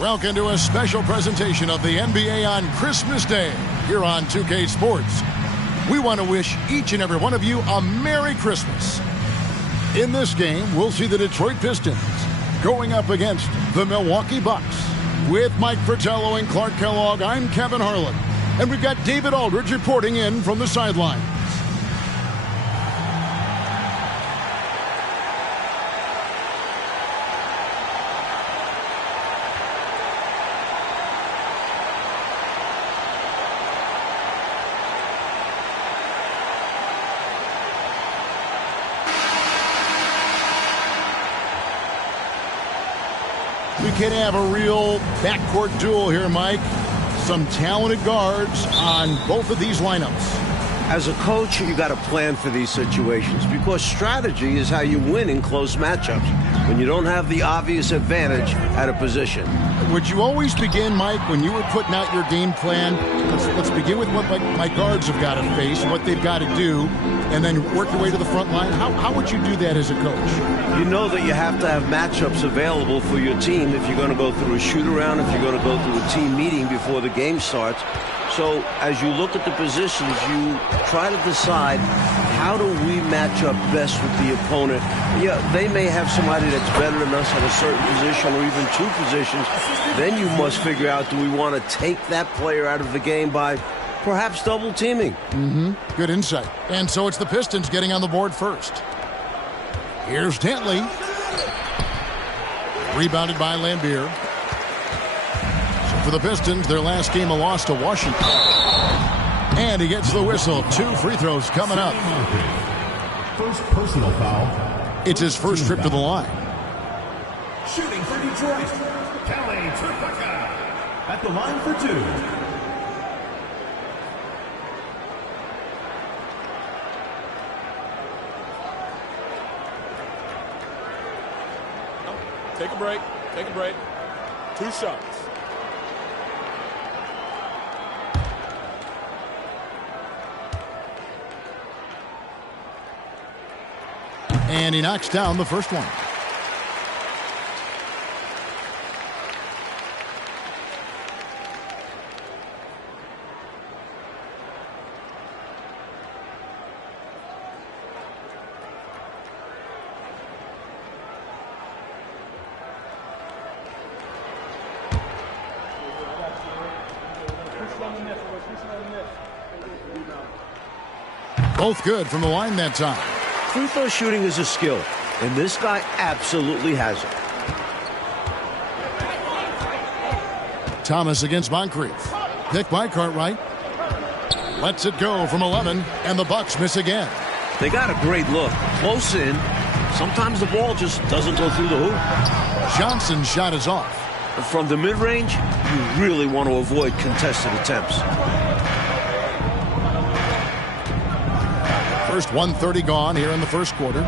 Welcome to a special presentation of the NBA on Christmas Day here on 2K Sports. We want to wish each and every one of you a Merry Christmas. In this game, we'll see the Detroit Pistons going up against the Milwaukee Bucks. With Mike Fratello and Clark Kellogg, I'm Kevin Harlan. And we've got David Aldridge reporting in from the sidelines. We can have a real backcourt duel here, Mike. Some talented guards on both of these lineups. As a coach, you got to plan for these situations because strategy is how you win in close matchups when you don't have the obvious advantage at a position. Would you always begin, Mike, when you were putting out your game plan? Let's begin with what my guards have got to face, what they've got to do, and then work your way to the front line. How would you do that as a coach? You know that you have to have matchups available for your team if you're going to go through a shoot-around, if you're going to go through a team meeting before the game starts. So as you look at the positions, you try to decide how do we match up best with the opponent. Yeah, they may have somebody that's better than us at a certain position or even two positions. Then you must figure out, do we want to take that player out of the game by perhaps double teaming? Good insight. And so it's the Pistons getting on the board first. Here's Dantley. Rebounded by Lambier. For the Pistons, their last game a loss to Washington. And he gets the whistle. 2 free throws coming up. First personal foul. It's his first trip to the line. Shooting for Detroit, Kelly Tripucka at the line for 2. Take a break. Take a break. 2 shots. And he knocks down the first one. Both good from the line that time. Free throw shooting is a skill, and this guy absolutely has it. Thomas against Moncrief. Picked by Cartwright. Lets it go from 11, and the Bucks miss again. They got a great look. Close in. Sometimes the ball just doesn't go through the hoop. Johnson's shot is off. From the mid-range, you really want to avoid contested attempts. First 1:30 gone here in the first quarter.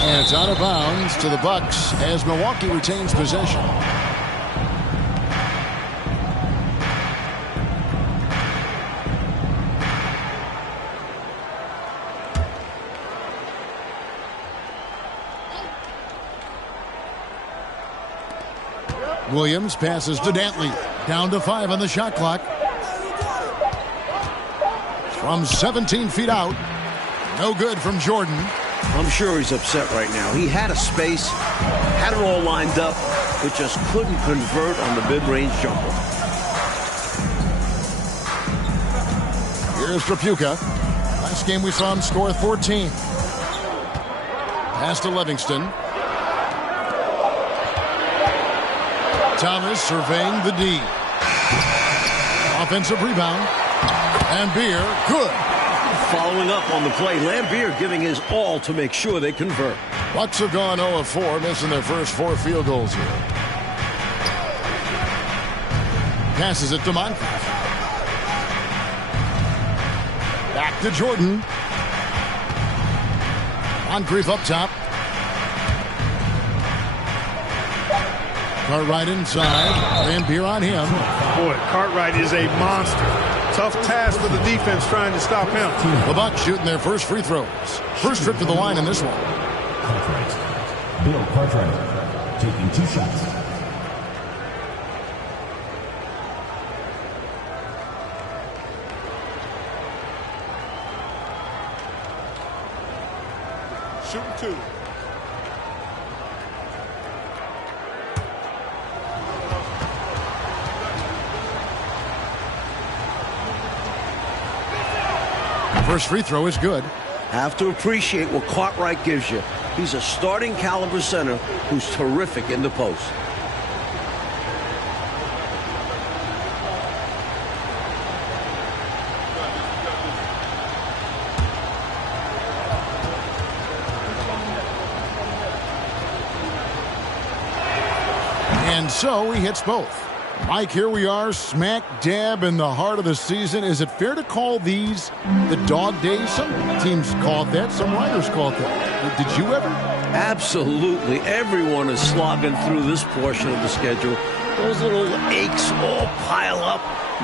And it's out of bounds to the Bucks as Milwaukee retains possession. Williams passes to Dantley. Down to 5 on the shot clock. From 17 feet out. No good from Jordan. I'm sure he's upset right now. He had a space, had it all lined up, but just couldn't convert on the mid-range jumper. Here's Tripucka. Last game we saw him score 14. Pass to Livingston. Thomas surveying the D. Offensive rebound. Lambier, good. Following up on the play, Lambier giving his all to make sure they convert. Bucks have gone 0 of 4, missing their first 4 field goals here. Passes it to Moncrief. Back to Jordan. Moncrief up top. Cartwright inside. Lambier on him. Boy, Cartwright is a monster. Tough task for the defense trying to stop him. The Bucks shooting their first free throws. First trip to the line in this one. Bill Cartwright taking 2 shots. Shooting 2. First free throw is good. Have to appreciate what Cartwright gives you. He's a starting caliber center who's terrific in the post. And so he hits both. Mike, here we are, smack dab in the heart of the season. Is it fair to call these the dog days? Some teams call it that. Some writers call it that. Did you ever? Absolutely. Everyone is slogging through this portion of the schedule. Those little aches all pile up.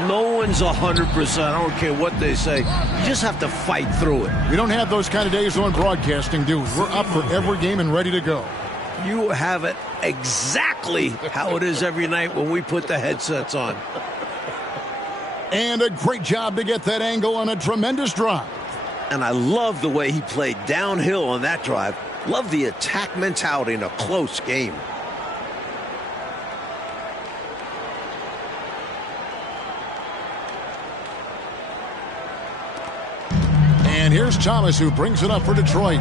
No one's 100%. I don't care what they say. You just have to fight through it. We don't have those kind of days on broadcasting, do we? We're up for every game and ready to go. You have it exactly how it is every night when we put the headsets on. And a great job to get that angle on a tremendous drive. And I love the way he played downhill on that drive. Love the attack mentality in a close game. And here's Thomas, who brings it up for Detroit.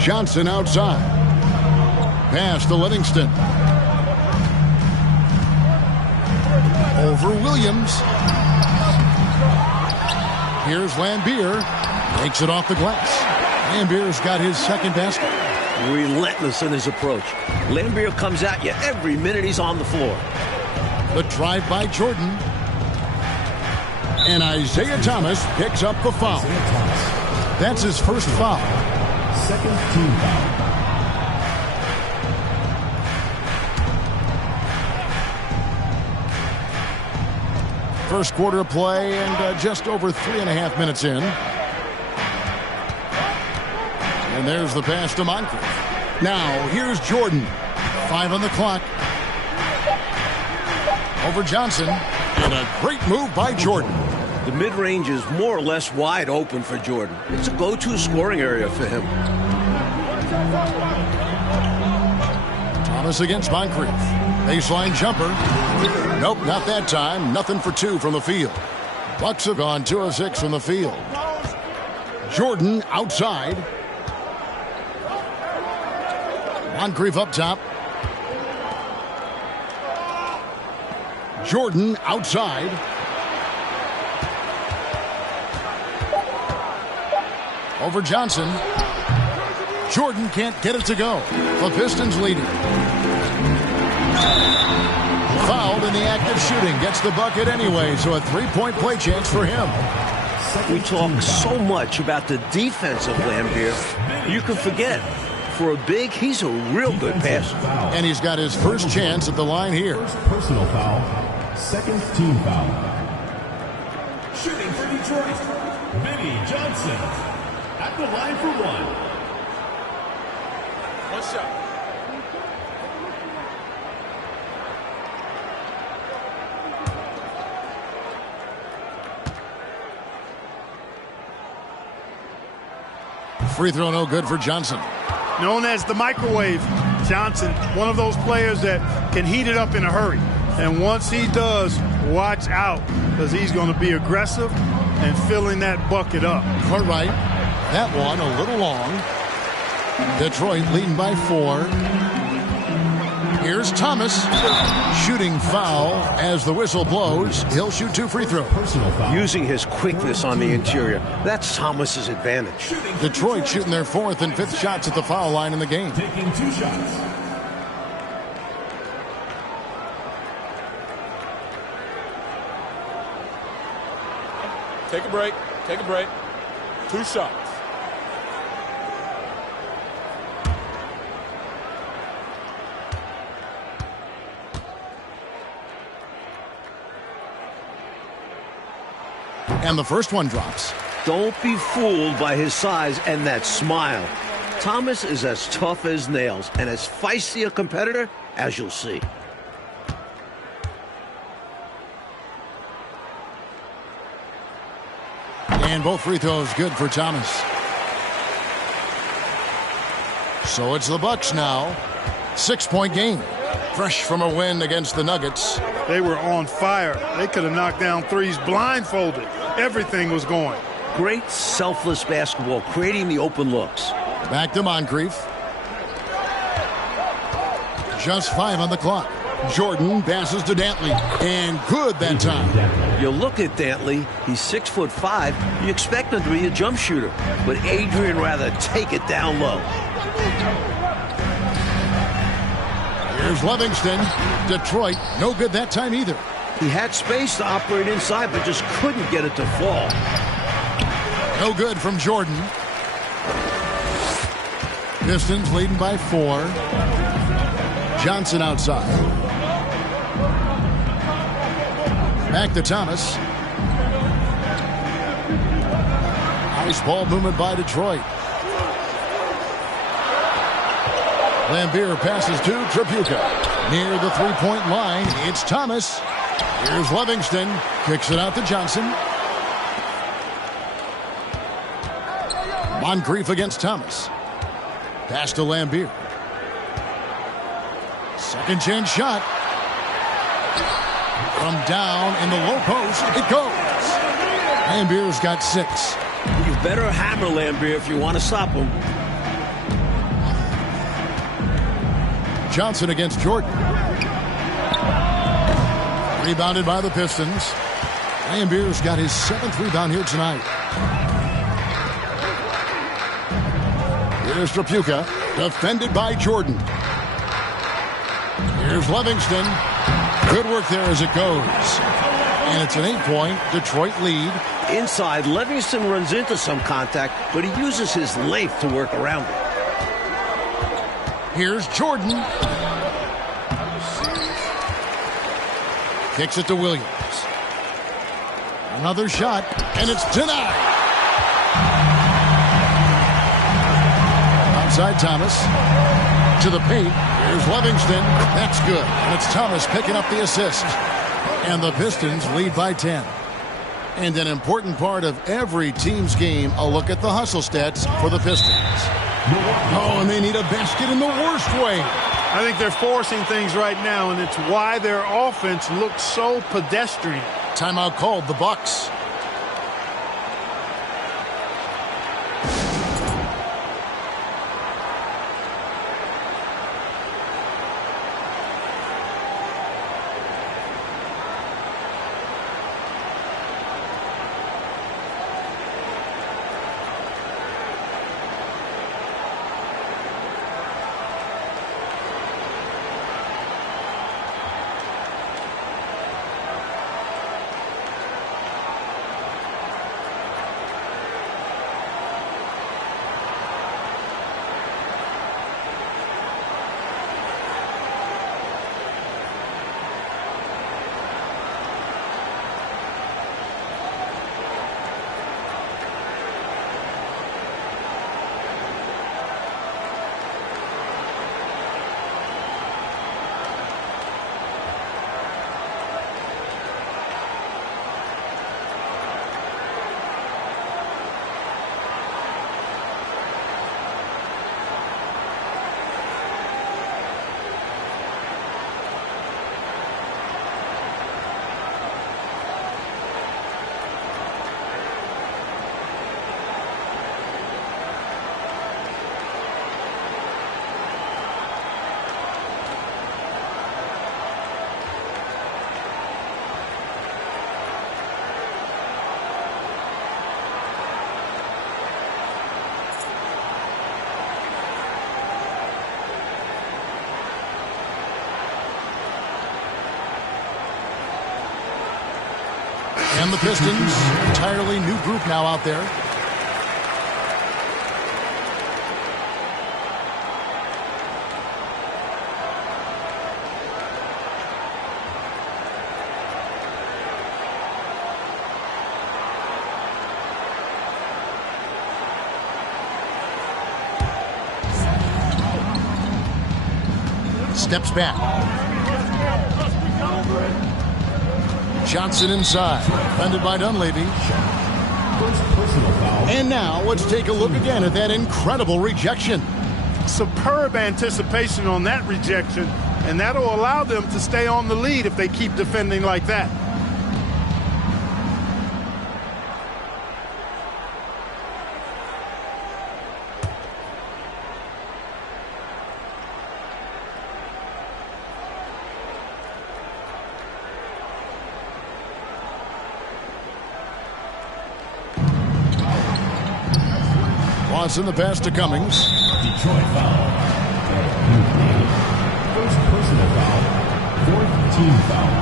Johnson outside. Pass to Livingston. Over Williams. Here's Lambier. Takes it off the glass. Lambier's got his second basket. Relentless in his approach. Lambier comes at you every minute he's on the floor. The drive by Jordan. And Isaiah Thomas picks up the foul. That's his first foul. Second team foul. First quarter of play and just over 3.5 minutes in. And there's the pass to Moncrief. Now here's Jordan. 5 on the clock. Over Johnson. And a great move by Jordan. The mid-range is more or less wide open for Jordan. It's a go-to scoring area for him. Thomas against Moncrief. Baseline jumper. Nope, not that time. Nothing for 2 from the field. Bucks have gone 2 of 6 from the field. Jordan outside. Moncrief up top. Jordan outside. Over Johnson. Jordan can't get it to go. The Pistons leading. Fouled in the act of shooting. Gets the bucket anyway, so a 3-point play chance for him. We talk so much about the defense of Lambier. You can forget. For a big, he's a real good passer. And he's got his first chance at the line here. First personal foul. Second team foul. Shooting for Detroit, Vinnie Johnson. At the line for 1. One shot. Free throw no good for Johnson. Known as the microwave, Johnson, one of those players that can heat it up in a hurry. And once he does, watch out, because he's going to be aggressive and filling that bucket up. Cartwright, that one a little long. Detroit leading by 4. Here's Thomas. Shooting foul as the whistle blows. He'll shoot 2 free throws. Personal foul. Using his quickness on the interior. That's Thomas's advantage. Detroit shooting their 4th and 5th shots at the foul line in the game. Taking 2 shots. Take a break. Take a break. 2 shots. And the first one drops. Don't be fooled by his size and that smile. Thomas is as tough as nails and as feisty a competitor as you'll see. And both free throws good for Thomas. So it's the Bucks now. 6-point game. Fresh from a win against the Nuggets. They were on fire. They could have knocked down threes blindfolded. Everything was going. Great selfless basketball, creating the open looks. Back to Moncrief. Just 5 on the clock. Jordan passes to Dantley. And good that time. You look at Dantley, he's 6'5". You expect him to be a jump shooter. But Adrian rather take it down low. Here's Livingston. Detroit, no good that time either. He had space to operate inside, but just couldn't get it to fall. No good from Jordan. Pistons leading by 4. Johnson outside. Back to Thomas. Nice ball movement by Detroit. Lambeer passes to Tripucka. Near the three-point line, it's Thomas. Here's Livingston. Kicks it out to Johnson. Moncrief against Thomas. Pass to Lambeer. Second chance shot. From down in the low post, it goes. Lambier's got 6. You better hammer Lambeer if you want to stop him. Johnson against Jordan. Rebounded by the Pistons. Lambier's got his 7th rebound here tonight. Here's Tripucka, defended by Jordan. Here's Livingston. Good work there as it goes. And it's an 8-point Detroit lead. Inside, Livingston runs into some contact, but he uses his length to work around it. Here's Jordan. Kicks it to Williams. Another shot, and it's denied. Outside Thomas. To the paint. Here's Livingston. That's good. And it's Thomas picking up the assist. And the Pistons lead by 10. And an important part of every team's game, a look at the hustle stats for the Pistons. Oh, and they need a basket in the worst way. I think they're forcing things right now, and it's why their offense looks so pedestrian. Timeout called, the Bucks. And the Pistons, entirely new group now out there. Steps back. Johnson inside. Defended by Dunleavy. And now let's take a look again at that incredible rejection. Superb anticipation on that rejection, and that'll allow them to stay on the lead if they keep defending like that. Watson the pass to Cummings. Detroit foul. First personal foul. Fourth team foul.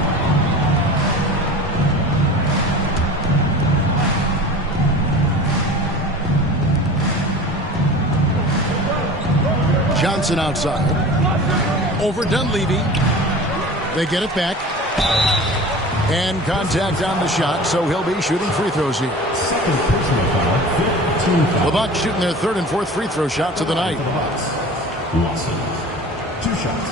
Johnson outside. Over Dunleavy. They get it back. And contact on the shot, so he'll be shooting free throws here. Second personal foul. Fifth team foul. The Bucks shooting their third and fourth free throw shots of the night. For the Bucks. Lawson. 2 shots.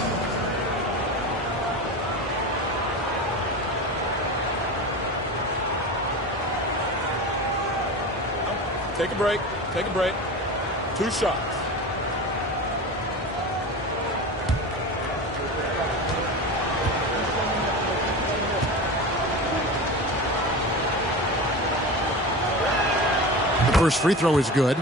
Take a break. Take a break. 2 shots. The first free throw is good.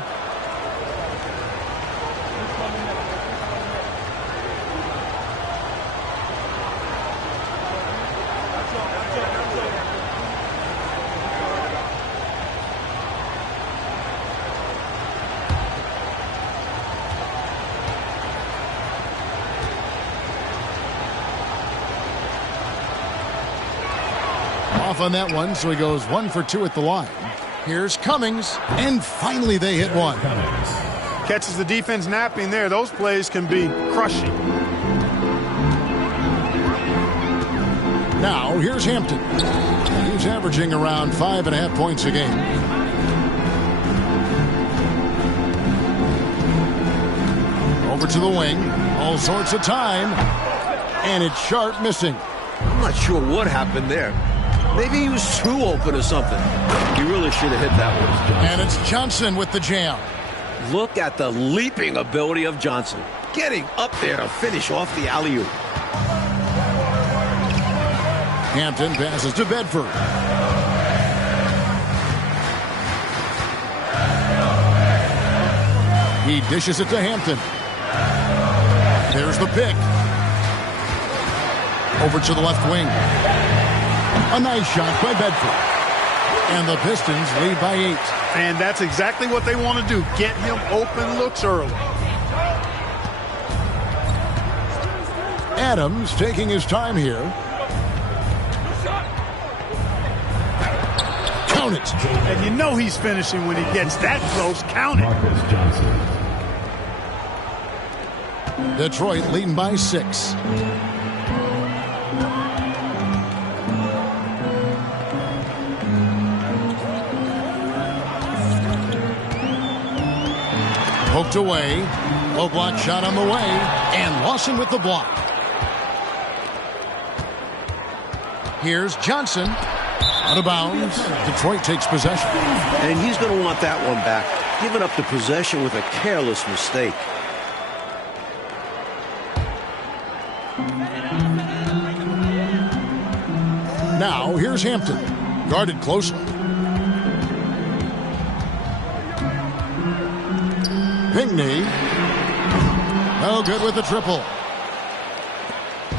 Off on that one, so he goes 1 for 2 at the line. Here's Cummings, and finally they hit one. Catches the defense napping there. Those plays can be crushing. Now, here's Hampton. He's averaging around 5.5 points a game. Over to the wing. All sorts of time. And it's Sharp missing. I'm not sure what happened there. Maybe he was too open or something. He really should have hit that one. And it's Johnson with the jam. Look at the leaping ability of Johnson. Getting up there to finish off the alley-oop. Hampton passes to Bedford. He dishes it to Hampton. There's the pick. Over to the left wing. A nice shot by Bedford. And the Pistons lead by 8. And that's exactly what they want to do. Get him open looks early. Adams taking his time here. Count it. And you know he's finishing when he gets that close. Count it. Marcus Johnson. Detroit leading by 6. Poked away. Low block shot on the way. And Lawson with the block. Here's Johnson. Out of bounds. Detroit takes possession. And he's going to want that one back. Giving up the possession with a careless mistake. Now, here's Hampton. Guarded closely. Pinckney. No good with the triple.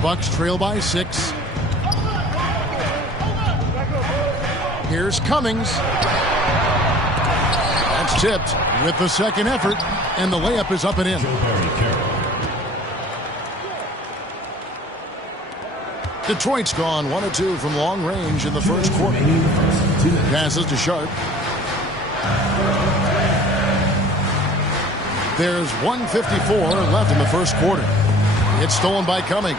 Bucks trail by 6. Here's Cummings. That's tipped with the second effort, and the layup is up and in. Detroit's gone 1 of 2 from long range in the first quarter. Passes to Sharp. There's 1:54 left in the first quarter. It's stolen by Cummings.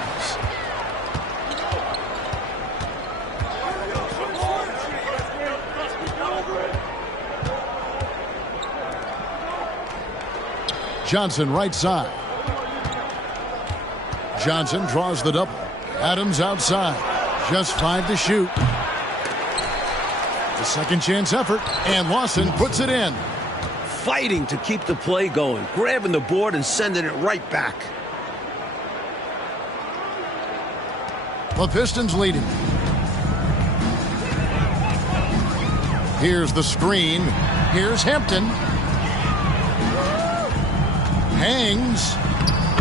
Johnson right side. Johnson draws the double. Adams outside. Just 5 to shoot. The second chance effort, and Lawson puts it in. Fighting to keep the play going, grabbing the board and sending it right back. The Pistons leading. Here's the screen. Here's Hampton. Hangs.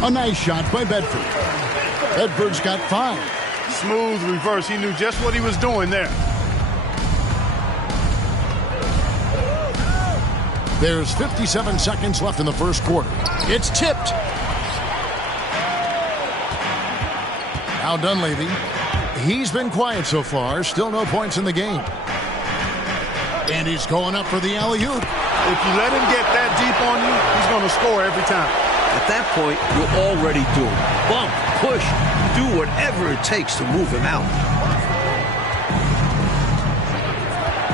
A nice shot by Bedford. Bedford's got 5. Smooth reverse. He knew just what he was doing there. There's 57 seconds left in the first quarter. It's tipped. Now Dunleavy. He's been quiet so far. Still no points in the game. And he's going up for the alley-oop. If you let him get that deep on you, he's going to score every time. At that point, you're already doomed. Bump, push, do whatever it takes to move him out.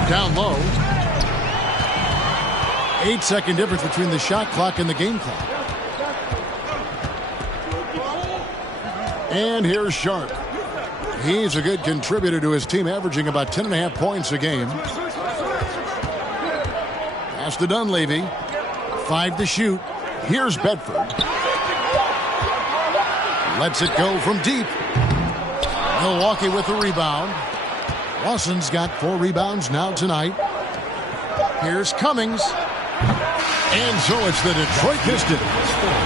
Down low. 8-second difference between the shot clock and the game clock. And here's Sharp. He's a good contributor to his team, averaging about 10.5 points a game. Pass to Dunleavy. 5 to shoot. Here's Bedford. Lets it go from deep. Milwaukee with the rebound. Lawson's got 4 rebounds now tonight. Here's Cummings. And so it's the Detroit Pistons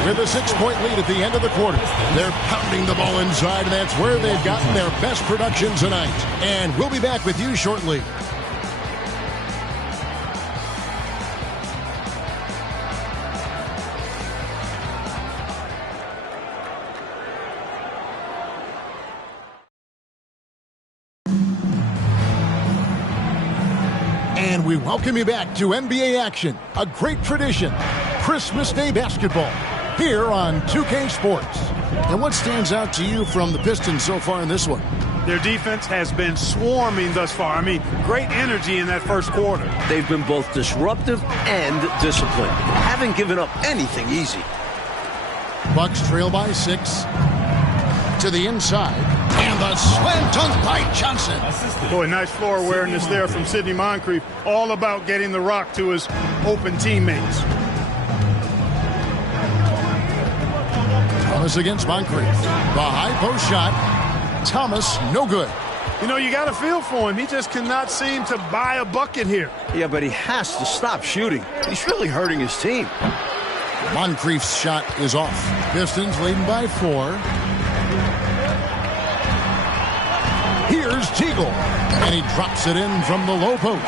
with a 6-point lead at the end of the quarter. They're pounding the ball inside, and that's where they've gotten their best production tonight. And we'll be back with you shortly. And we welcome you back to NBA action, a great tradition, Christmas Day basketball, here on 2K Sports. And what stands out to you from the Pistons so far in this one? Their defense has been swarming thus far. I mean, great energy in that first quarter. They've been both disruptive and disciplined. Haven't given up anything easy. Bucks trail by 6 to the inside. And the slam dunk by Johnson. Boy, nice floor awareness there from Sidney Moncrief. All about getting the rock to his open teammates. Thomas against Moncrief. The high post shot. Thomas, no good. You know, you got a feel for him. He just cannot seem to buy a bucket here. Yeah, but he has to stop shooting. He's really hurting his team. Moncrief's shot is off. Pistons leading by 4. Here's Teagle, and he drops it in from the low post.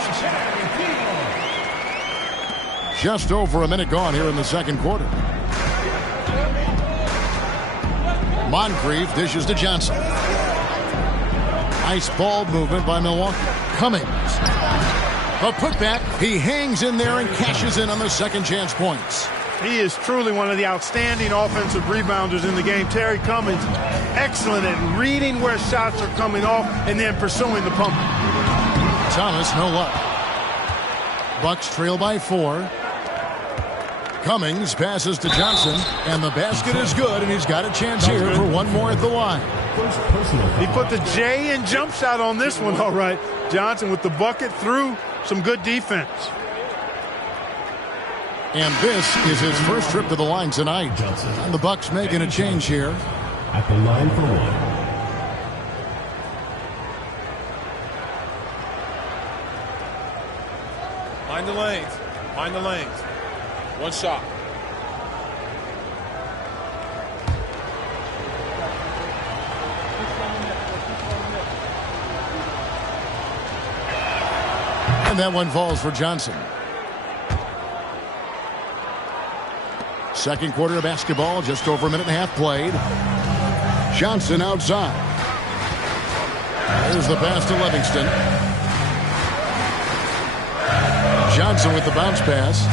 Just over a minute gone here in the second quarter. Moncrief dishes to Johnson. Nice ball movement by Milwaukee. Cummings. A putback. He hangs in there and cashes in on the second chance points. He is truly one of the outstanding offensive rebounders in the game. Terry Cummings, excellent at reading where shots are coming off and then pursuing the pump. Thomas, no luck. Bucks trail by 4. Cummings passes to Johnson, and the basket is good, and he's got a chance here for one more at the line. He put the J in jump shot on this one, all right. Johnson with the bucket through some good defense. And this is his first trip to the line tonight. And the Bucks making a change here. At the line for 1. Mind the lanes. Mind the lanes. One shot. And that one falls for Johnson. Second quarter of basketball, just over a minute and a half played. Johnson outside. There's the pass to Livingston. Johnson with the bounce pass.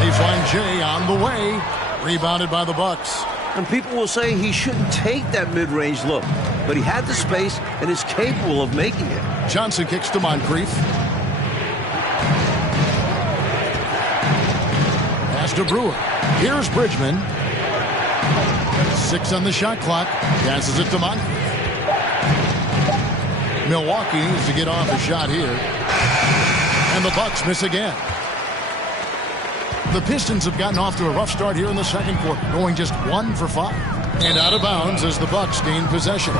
Baseline J on the way. Rebounded by the Bucks. And people will say he shouldn't take that mid-range look, but he had the space and is capable of making it. Johnson kicks to Moncrief. Pass to Brewer. Here's Bridgman. 6 on the shot clock. Passes it to Moncrief. Milwaukee needs to get off a shot here. And the Bucks miss again. The Pistons have gotten off to a rough start here in the second quarter, going just 1 for 5. And out of bounds as the Bucks gain possession.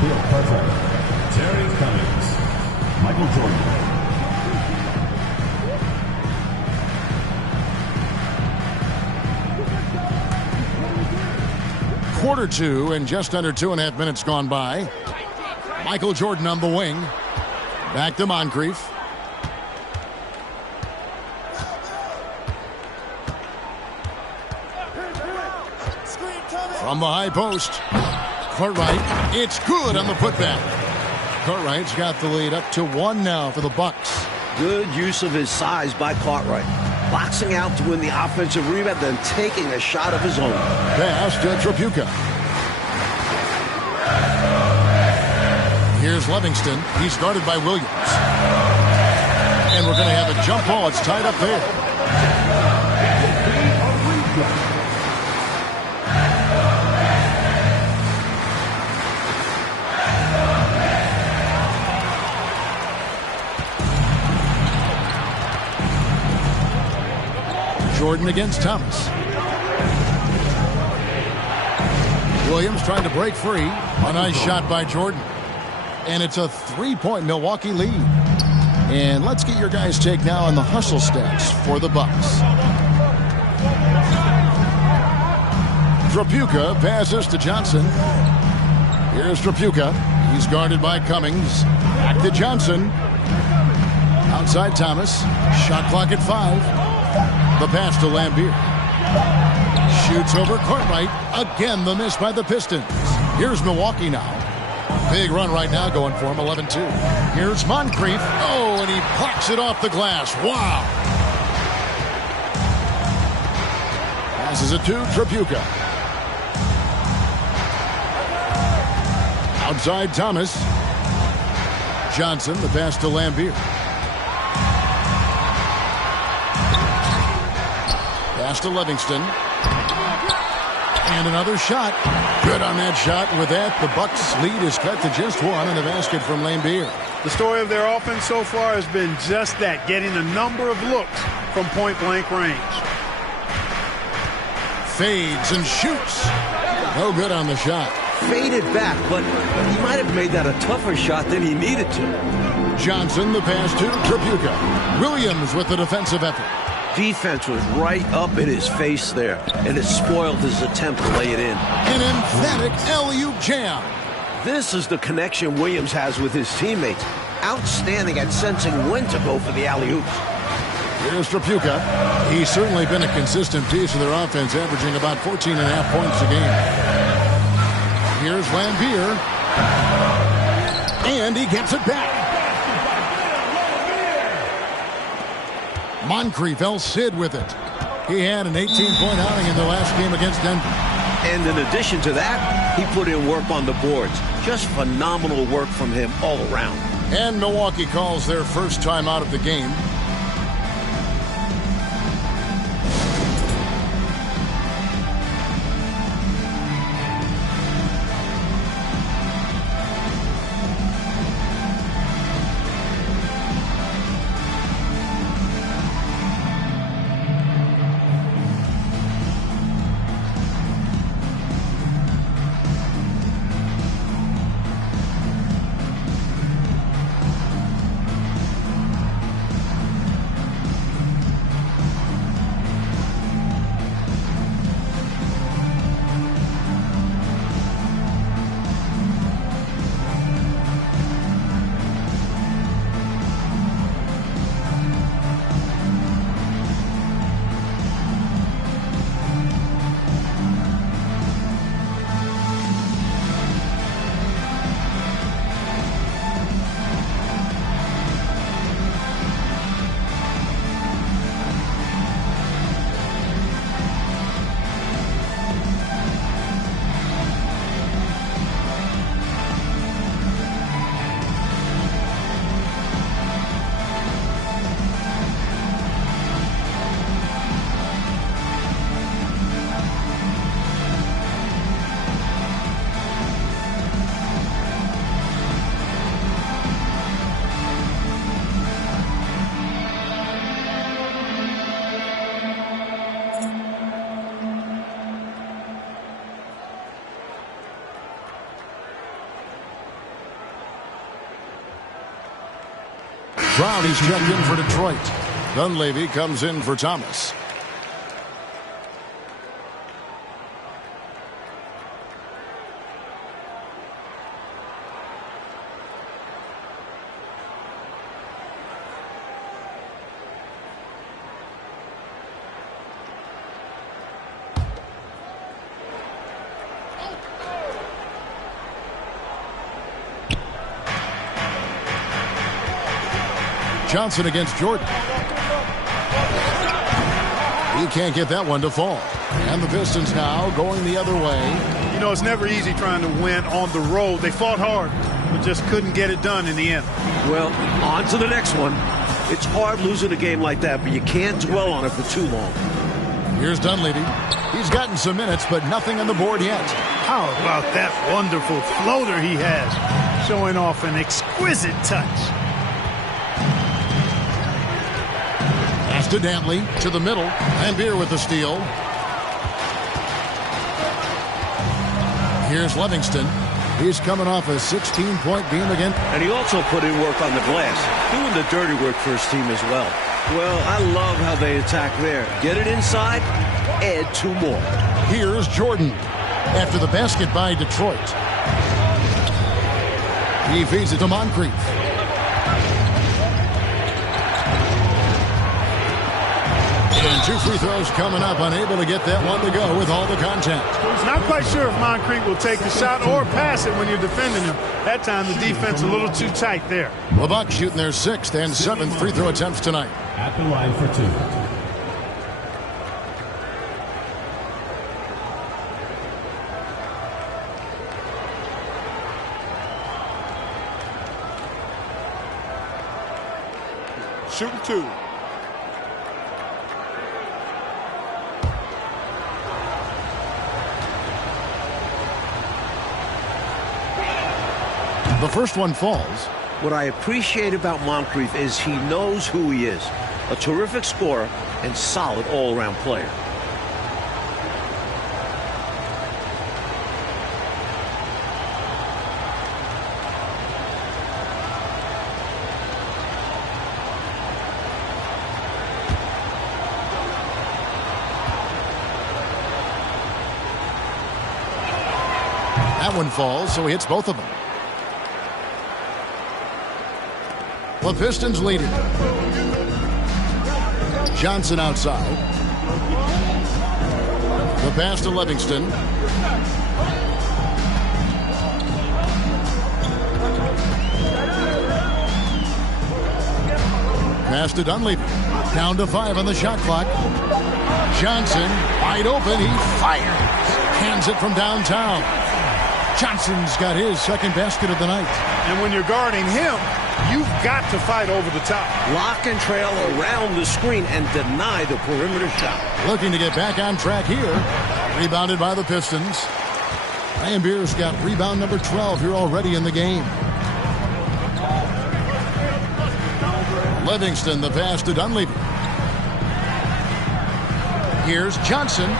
Bill Carter, Terry Cummings, Michael Jordan. Quarter 2 and just under 2.5 minutes gone by. Michael Jordan on the wing. Back to Moncrief. From the high post. Cartwright. It's good on the putback. Cartwright's got the lead up to 1 now for the Bucks. Good use of his size by Cartwright. Boxing out to win the offensive rebound, then taking a shot of his own. Pass to Tripucka. Here's Livingston. He's guarded by Williams. And we're going to have a jump ball. It's tied up there. Jordan against Thomas. Williams trying to break free. A nice shot by Jordan. And it's a 3-point Milwaukee lead. And let's get your guys' take now on the hustle stats for the Bucks. Tripucka passes to Johnson. Here's Tripucka. He's guarded by Cummings. Back to Johnson. Outside Thomas. Shot clock at 5. The pass to Lambier. Shoots over Cartwright. Again, the miss by the Pistons. Here's Milwaukee now. Big run right now going for him, 11-2. Here's Moncrief. Oh, and he parks it off the glass. Wow. Passes it to Tripucka. Outside Thomas. Johnson, the pass to Lambier. Pass to Livingston. And another shot. Good on that shot. With that, the Bucks' lead is cut to just 1 and a basket from Lambier. The story of their offense so far has been just that, getting a number of looks from point-blank range. Fades and shoots. No good on the shot. Faded back, but he might have made that a tougher shot than he needed to. Johnson, the pass to Tripucka. Williams with the defensive effort. Defense was right up in his face there, and it spoiled his attempt to lay it in. An emphatic alley-oop jam. This is the connection Williams has with his teammates. Outstanding at sensing when to go for the alley-oops. Here's Tripucka. He's certainly been a consistent piece of their offense, averaging about 14.5 points a game. Here's Lambier. And he gets it back. Moncrief El Cid with it. He had an 18-point outing in the last game against Denver. And in addition to that, he put in work on the boards. Just phenomenal work from him all around. And Milwaukee calls their first timeout of the game. Brown, he's checked in for Detroit. Dunleavy comes in for Thomas. Johnson against Jordan. He can't get that one to fall. And the Pistons now going the other way. You know, it's never easy trying to win on the road. They fought hard, but just couldn't get it done in the end. Well, on to the next one. It's hard losing a game like that, but you can't dwell on it for too long. Here's Dunleavy. He's gotten some minutes, but nothing on the board yet. How about that wonderful floater he has, showing off an exquisite touch. To Dantley, to the middle, and Beer with the steal. Here's Livingston. He's coming off a 16-point game again. And he also put in work on the glass, doing the dirty work for his team as well. Well, I love how they attack there. Get it inside, add 2 more. Here's Jordan after the basket by Detroit. He feeds it to Moncrief. And 2 free throws coming up, unable to get that one to go with all the contact. Not quite sure if Moncrief will take the shot or pass it when you're defending him. That time the defense a little too tight there. The Bucks shooting their 6th and 7th free throw attempts tonight. At the line for 2. Shooting 2. The first one falls. What I appreciate about Moncrief is he knows who he is. A terrific scorer and solid all-around player. That one falls, so he hits both of them. The Pistons lead it. Johnson outside. The pass to Livingston. Pass to Dunleavy. Down to 5 on the shot clock. Johnson wide open. He fires. Hands it from downtown. Johnson's got his 2nd basket of the night. And when you're guarding him, you've got to fight over the top. Lock and trail around the screen and deny the perimeter shot. Looking to get back on track here. Rebounded by the Pistons. Ryan Beer's got rebound number 12 here already in the game. Livingston, the pass to Dunleavy. Here's Johnson.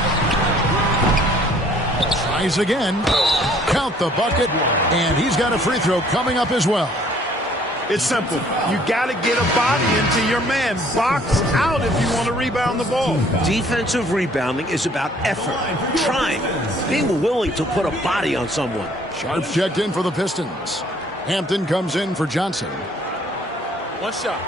Tries again. Count the bucket. And he's got a free throw coming up as well. It's simple. You got to get a body into your man. Box out if you want to rebound the ball. Defensive rebounding is about effort, trying, being willing to put a body on someone. Sharps checked in for the Pistons. Hampton comes in for Johnson. 1 shot.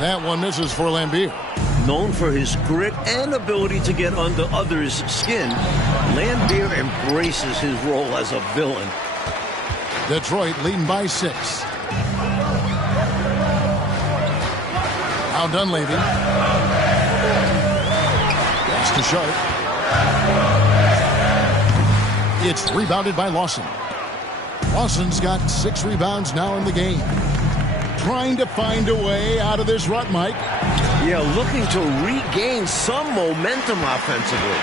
That one misses for Lambeer. Known for his grit and ability to get under others' skin, Lambeer embraces his role as a villain. Detroit leading by 6. Now Dunleavy. That's to Sharp. It's rebounded by Lawson. Lawson's got 6 rebounds now in the game. Trying to find a way out of this rut, Mike. Yeah, looking to regain some momentum offensively.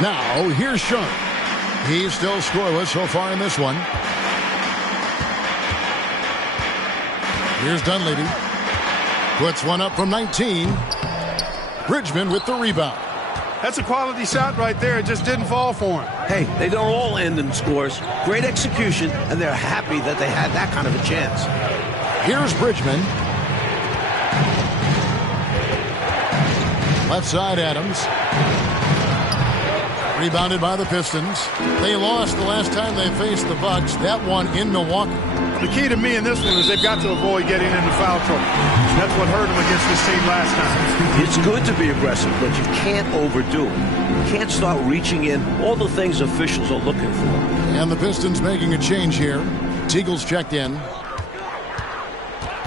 Now, here's Sharp. He's still scoreless so far in this one. Here's Dunleavy. Puts one up from 19. Bridgman with the rebound. That's a quality shot right there. It just didn't fall for him. Hey, they don't all end in scores. Great execution, and they're happy that they had that kind of a chance. Here's Bridgman. Left side, Adams. Rebounded by the Pistons. They lost the last time they faced the Bucks. That one in Milwaukee. The key to me in this one is they've got to avoid getting into foul trouble. That's what hurt them against this team last time. It's good to be aggressive, but you can't overdo it. You can't start reaching in all the things officials are looking for. And the Pistons making a change here. Teagle's checked in.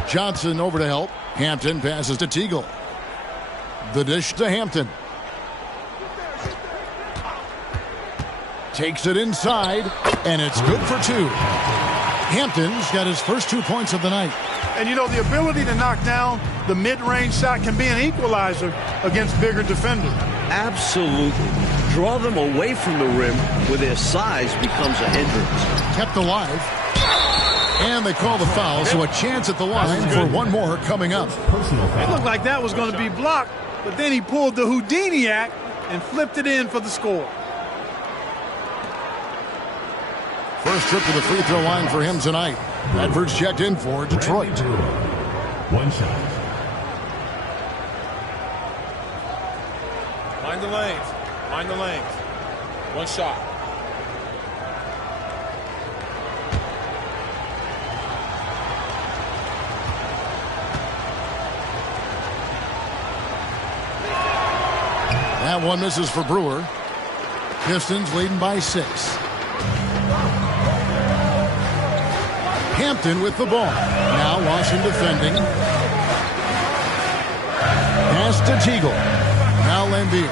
Johnson over to help. Hampton passes to Teagle. The dish to Hampton. Takes it inside, and it's good for two. Hampton's got his first 2 points of the night. And, you know, the ability to knock down the mid-range shot can be an equalizer against bigger defenders. Absolutely. Draw them away from the rim where their size becomes a hindrance. Kept alive. And they call the foul, so a chance at the line for one more coming up. It looked like that was going to be blocked, but then he pulled the Houdini act and flipped it in for the score. First trip to the free throw line for him tonight. Edwards checked in for Detroit. One shot. Mind the lanes. Mind the lanes. One shot. That one misses for Brewer. Pistons leading by 6. Hampton with the ball. Now Lawson defending. Pass to Teagle. Now Lambier.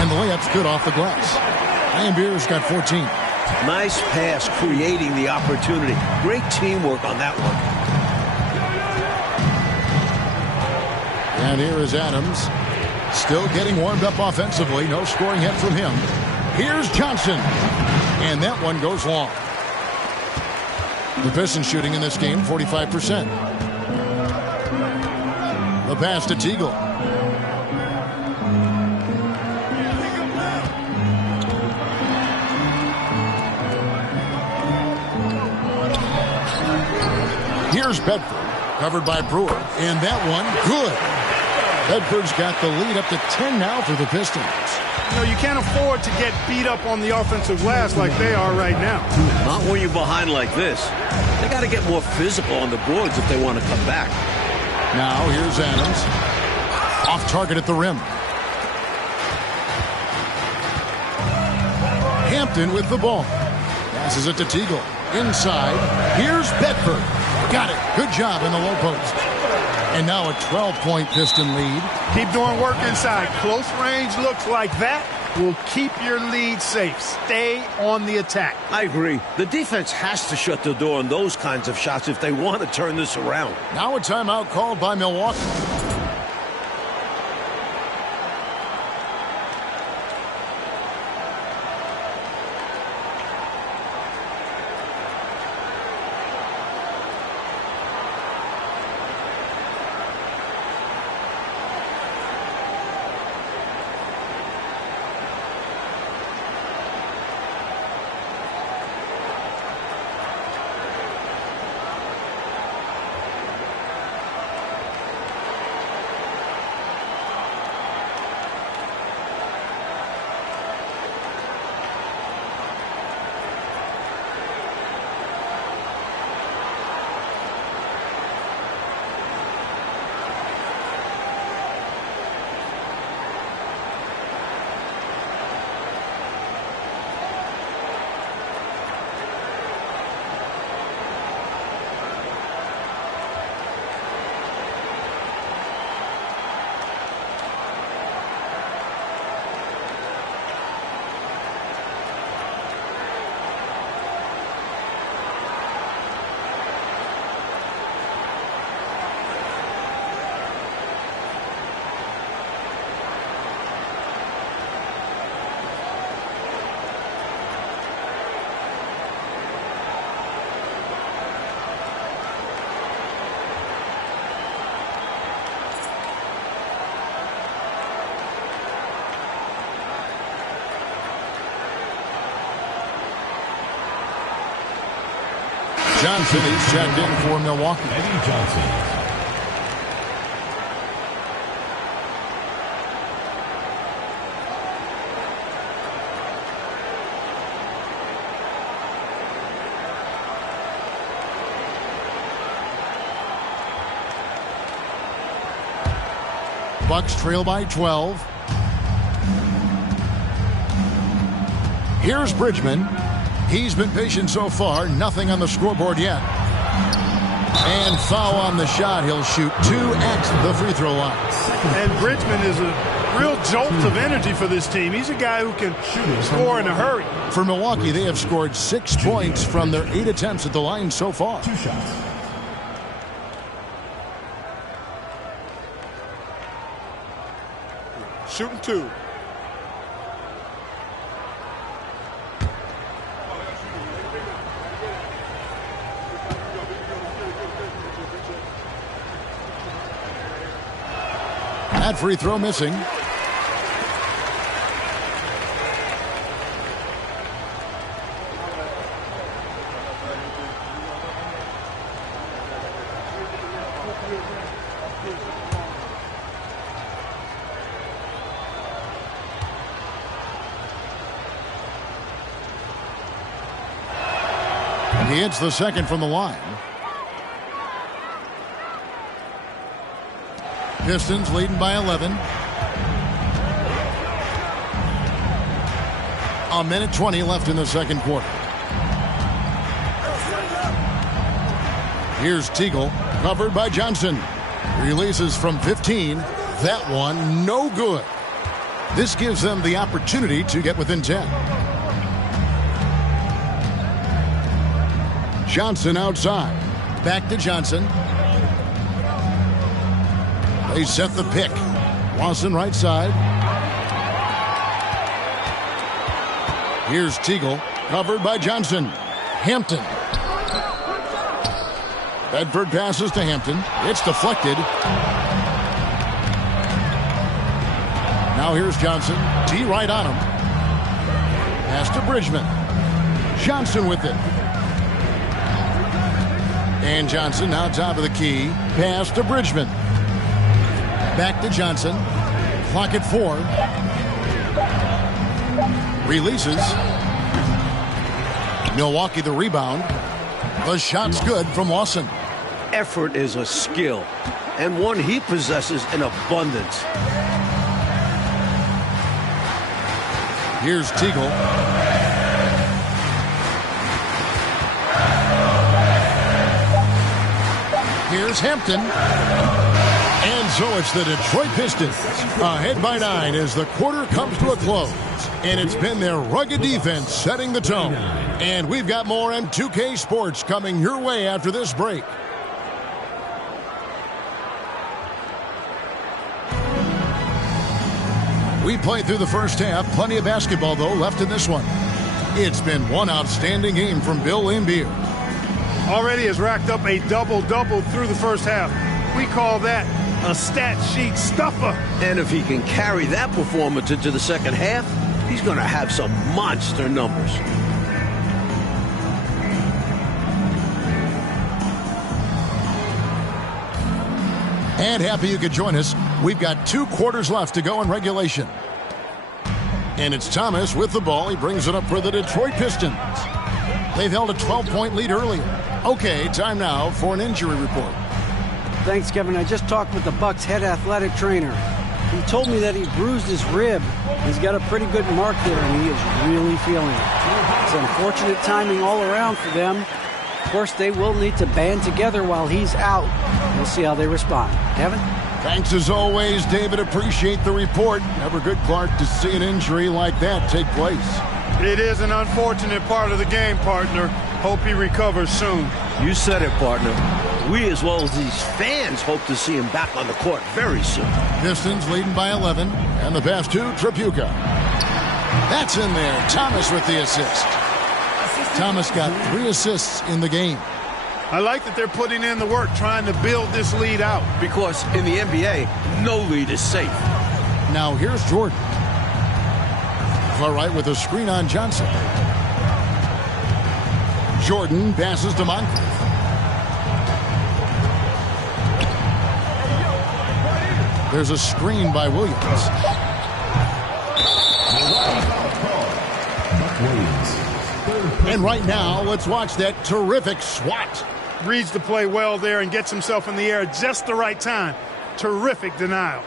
And the layup's good off the glass. Lambier's got 14. Nice pass, creating the opportunity. Great teamwork on that one. And here is Adams. Still getting warmed up offensively. No scoring hit from him. Here's Johnson. And that one goes long. The Pistons shooting in this game 45%. The pass to Teagle. Here's Bedford, covered by Brewer. And that one, good. Bedford's got the lead up to 10 now for the Pistons. You know, you can't afford to get beat up on the offensive glass like they are right now. Not when you're behind like this. They got to get more physical on the boards if they want to come back. Now here's Adams. Off target at the rim. Hampton with the ball. Passes it to Teagle. Inside. Here's Bedford. Got it. Good job in the low post. And now a 12-point Piston lead. Keep doing work inside. Close range looks like that will keep your lead safe. Stay on the attack. I agree. The defense has to shut the door on those kinds of shots if they want to turn this around. Now a timeout called by Milwaukee. Johnson is checked in for Milwaukee. Eddie Johnson. Bucks trail by 12. Here's Bridgman. He's been patient so far. Nothing on the scoreboard yet. And foul on the shot. He'll shoot 2 at the free throw line. And Bridgman is a real jolt of energy for this team. He's a guy who can score in a hurry. For Milwaukee, they have scored 6 points from their 8 attempts at the line so far. 2 shots. Shooting 2. That free throw missing. He hits the second from the line. Pistons leading by 11. A minute 20 left in the second quarter. Here's Teagle, covered by Johnson. Releases from 15. That one, no good. This gives them the opportunity to get within 10. Johnson outside. Back to Johnson. They set the pick. Lawson right side. Here's Teagle, covered by Johnson. Hampton. Bedford passes to Hampton. It's deflected. Now here's Johnson. T right on him. Pass to Bridgman. Johnson with it. And Johnson now top of the key. Pass to Bridgman. Back to Johnson. Clock at 4. Releases. Milwaukee the rebound. The shot's good from Lawson. Effort is a skill, and one he possesses in abundance. Here's Teagle. Here's Hampton. And so it's the Detroit Pistons ahead by 9 as the quarter comes to a close. And it's been their rugged defense setting the tone. And we've got more M2K Sports coming your way after this break. We played through the first half. Plenty of basketball, though, left in this one. It's been one outstanding game from Bill Laimbeer. Already has racked up a double-double through the first half. We call that a stat sheet stuffer. And if he can carry that performance into the second half, he's going to have some monster numbers. And happy you could join us. We've got 2 quarters left to go in regulation. And it's Thomas with the ball. He brings it up for the Detroit Pistons. They've held a 12-point lead earlier. Okay, time now for an injury report. Thanks, Kevin. I just talked with the Bucks' head athletic trainer. He told me that he bruised his rib. He's got a pretty good mark there, and he is really feeling it. It's unfortunate timing all around for them. Of course, they will need to band together while he's out. We'll see how they respond. Kevin? Thanks as always, David. Appreciate the report. Never good, Clark, to see an injury like that take place. It is an unfortunate part of the game, partner. Hope he recovers soon. You said it, partner. We, as well as these fans, hope to see him back on the court very soon. Pistons leading by 11, and the pass to Tripucka. That's in there. Thomas with the assist. Thomas got 3 assists in the game. I like that they're putting in the work trying to build this lead out. Because in the NBA, no lead is safe. Now here's Jordan. Far right with a screen on Johnson. Jordan passes to Moncrief. There's a screen by Williams. And right now, let's watch that terrific swat. Reads the play well there and gets himself in the air at just the right time. Terrific denial.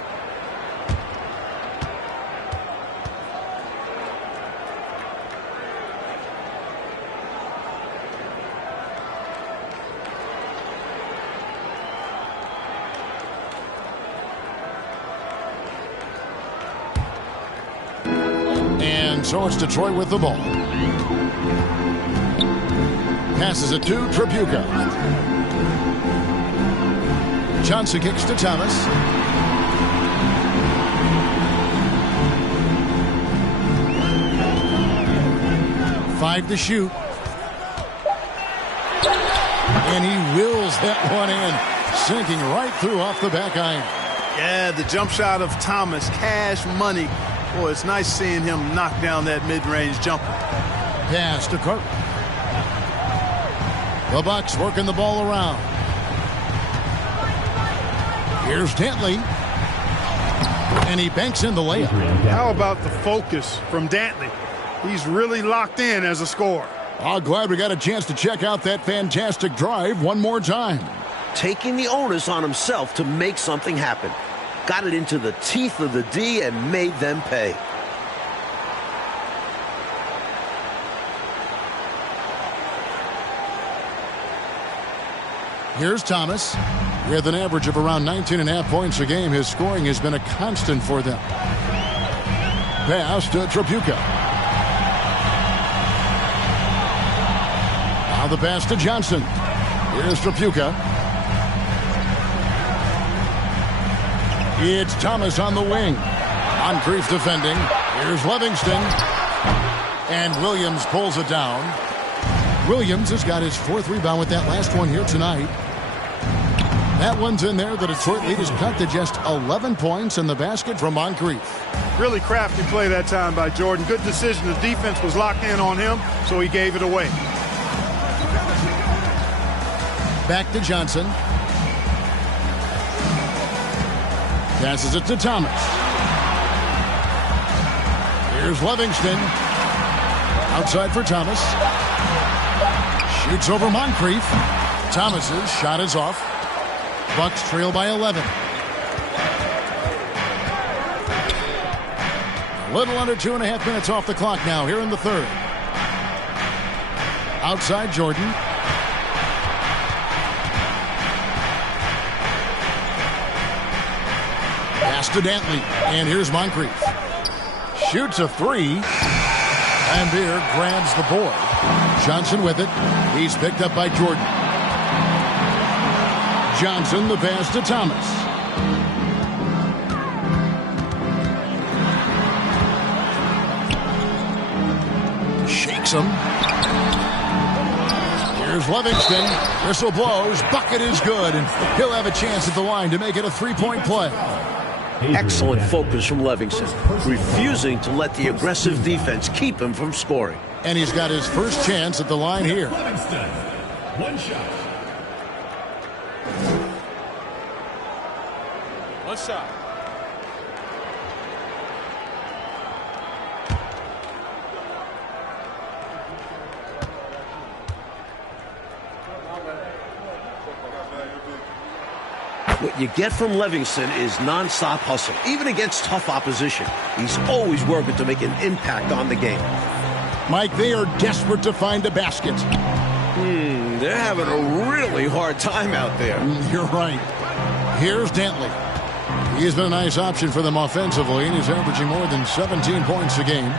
And so it's Detroit with the ball. Passes it to Tripucka. Johnson kicks to Thomas. Five to shoot. And he wills that one in, sinking right through off the back iron. Yeah, the jump shot of Thomas, cash money. Boy, it's nice seeing him knock down that mid-range jumper. Pass to Carter. The Bucks working the ball around. Here's Dantley. And he banks in the layup. How about the focus from Dantley? He's really locked in as a scorer. Oh, glad we got a chance to check out that fantastic drive one more time. Taking the onus on himself to make something happen. Got it into the teeth of the D and made them pay. Here's Thomas. With an average of around 19.5 points a game, his scoring has been a constant for them. Pass to Tripucka. Now the pass to Johnson. Here's Tripucka. It's Thomas on the wing. Moncrief defending. Here's Livingston. And Williams pulls it down. Williams has got his fourth rebound with that last one here tonight. That one's in there. The Detroit lead is cut to just 11 points in the basket from Moncrief. Really crafty play that time by Jordan. Good decision. The defense was locked in on him, so he gave it away. Back to Johnson. Passes it to Thomas. Here's Livingston. Outside for Thomas. Shoots over Moncrief. Thomas's shot is off. Bucks trail by 11. A little under 2.5 minutes off the clock now here in the third. Outside Jordan. Pass to Dantley. And here's Moncrief. Shoots a three. And Beer grabs the board. Johnson with it. He's picked up by Jordan. Johnson, the pass to Thomas. Shakes him. Here's Livingston. Whistle blows. Bucket is good. And he'll have a chance at the line to make it a three-point play. Excellent focus from Livingston, refusing to let the aggressive defense keep him from scoring. And he's got his first chance at the line here. Livingston, one shot. One shot. What you get from Livingston is nonstop hustle, even against tough opposition. He's always working to make an impact on the game. Mike, they are desperate to find a basket. They're having a really hard time out there. You're right. Here's Dantley. He's been a nice option for them offensively, and he's averaging more than 17 points a game.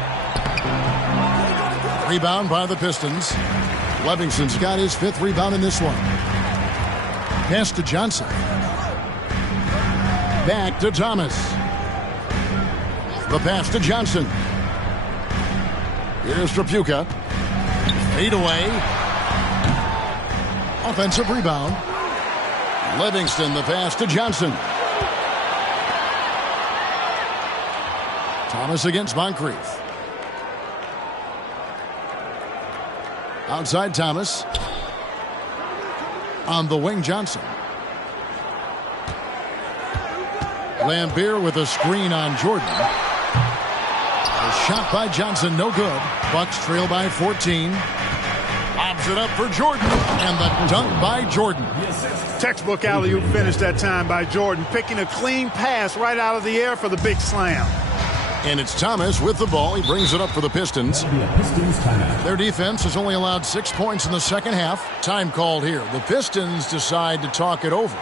Rebound by the Pistons. Livingston's got his fifth rebound in this one. Pass to Johnson. Back to Thomas. The pass to Johnson. Here's Tripucka. Fade away. Offensive rebound. Livingston, the pass to Johnson. Thomas against Moncrief. Outside Thomas. On the wing, Johnson. Lambeer with a screen on Jordan. A shot by Johnson, no good. Bucks trail by 14. Lobs it up for Jordan, and the dunk by Jordan. Textbook alley-oop finish that time by Jordan, picking a clean pass right out of the air for the big slam. And it's Thomas with the ball. He brings it up for the Pistons. Their defense has only allowed 6 points in the second half. Time called here. The Pistons decide to talk it over.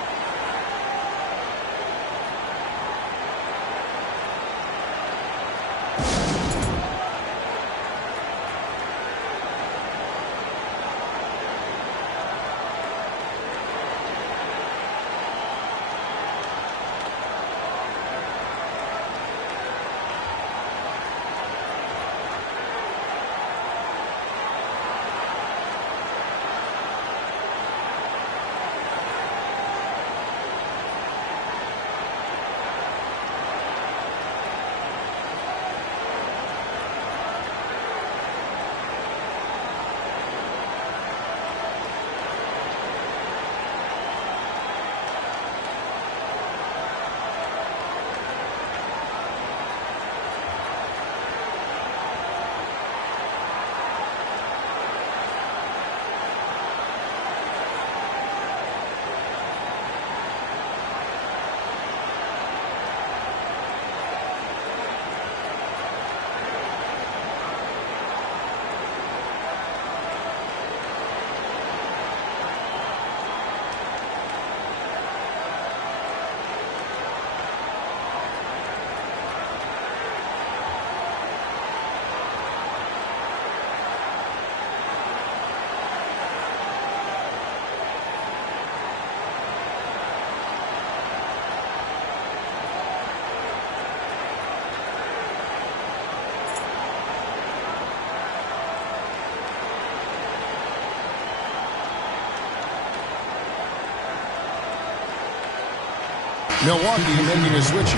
Milwaukee making a switch.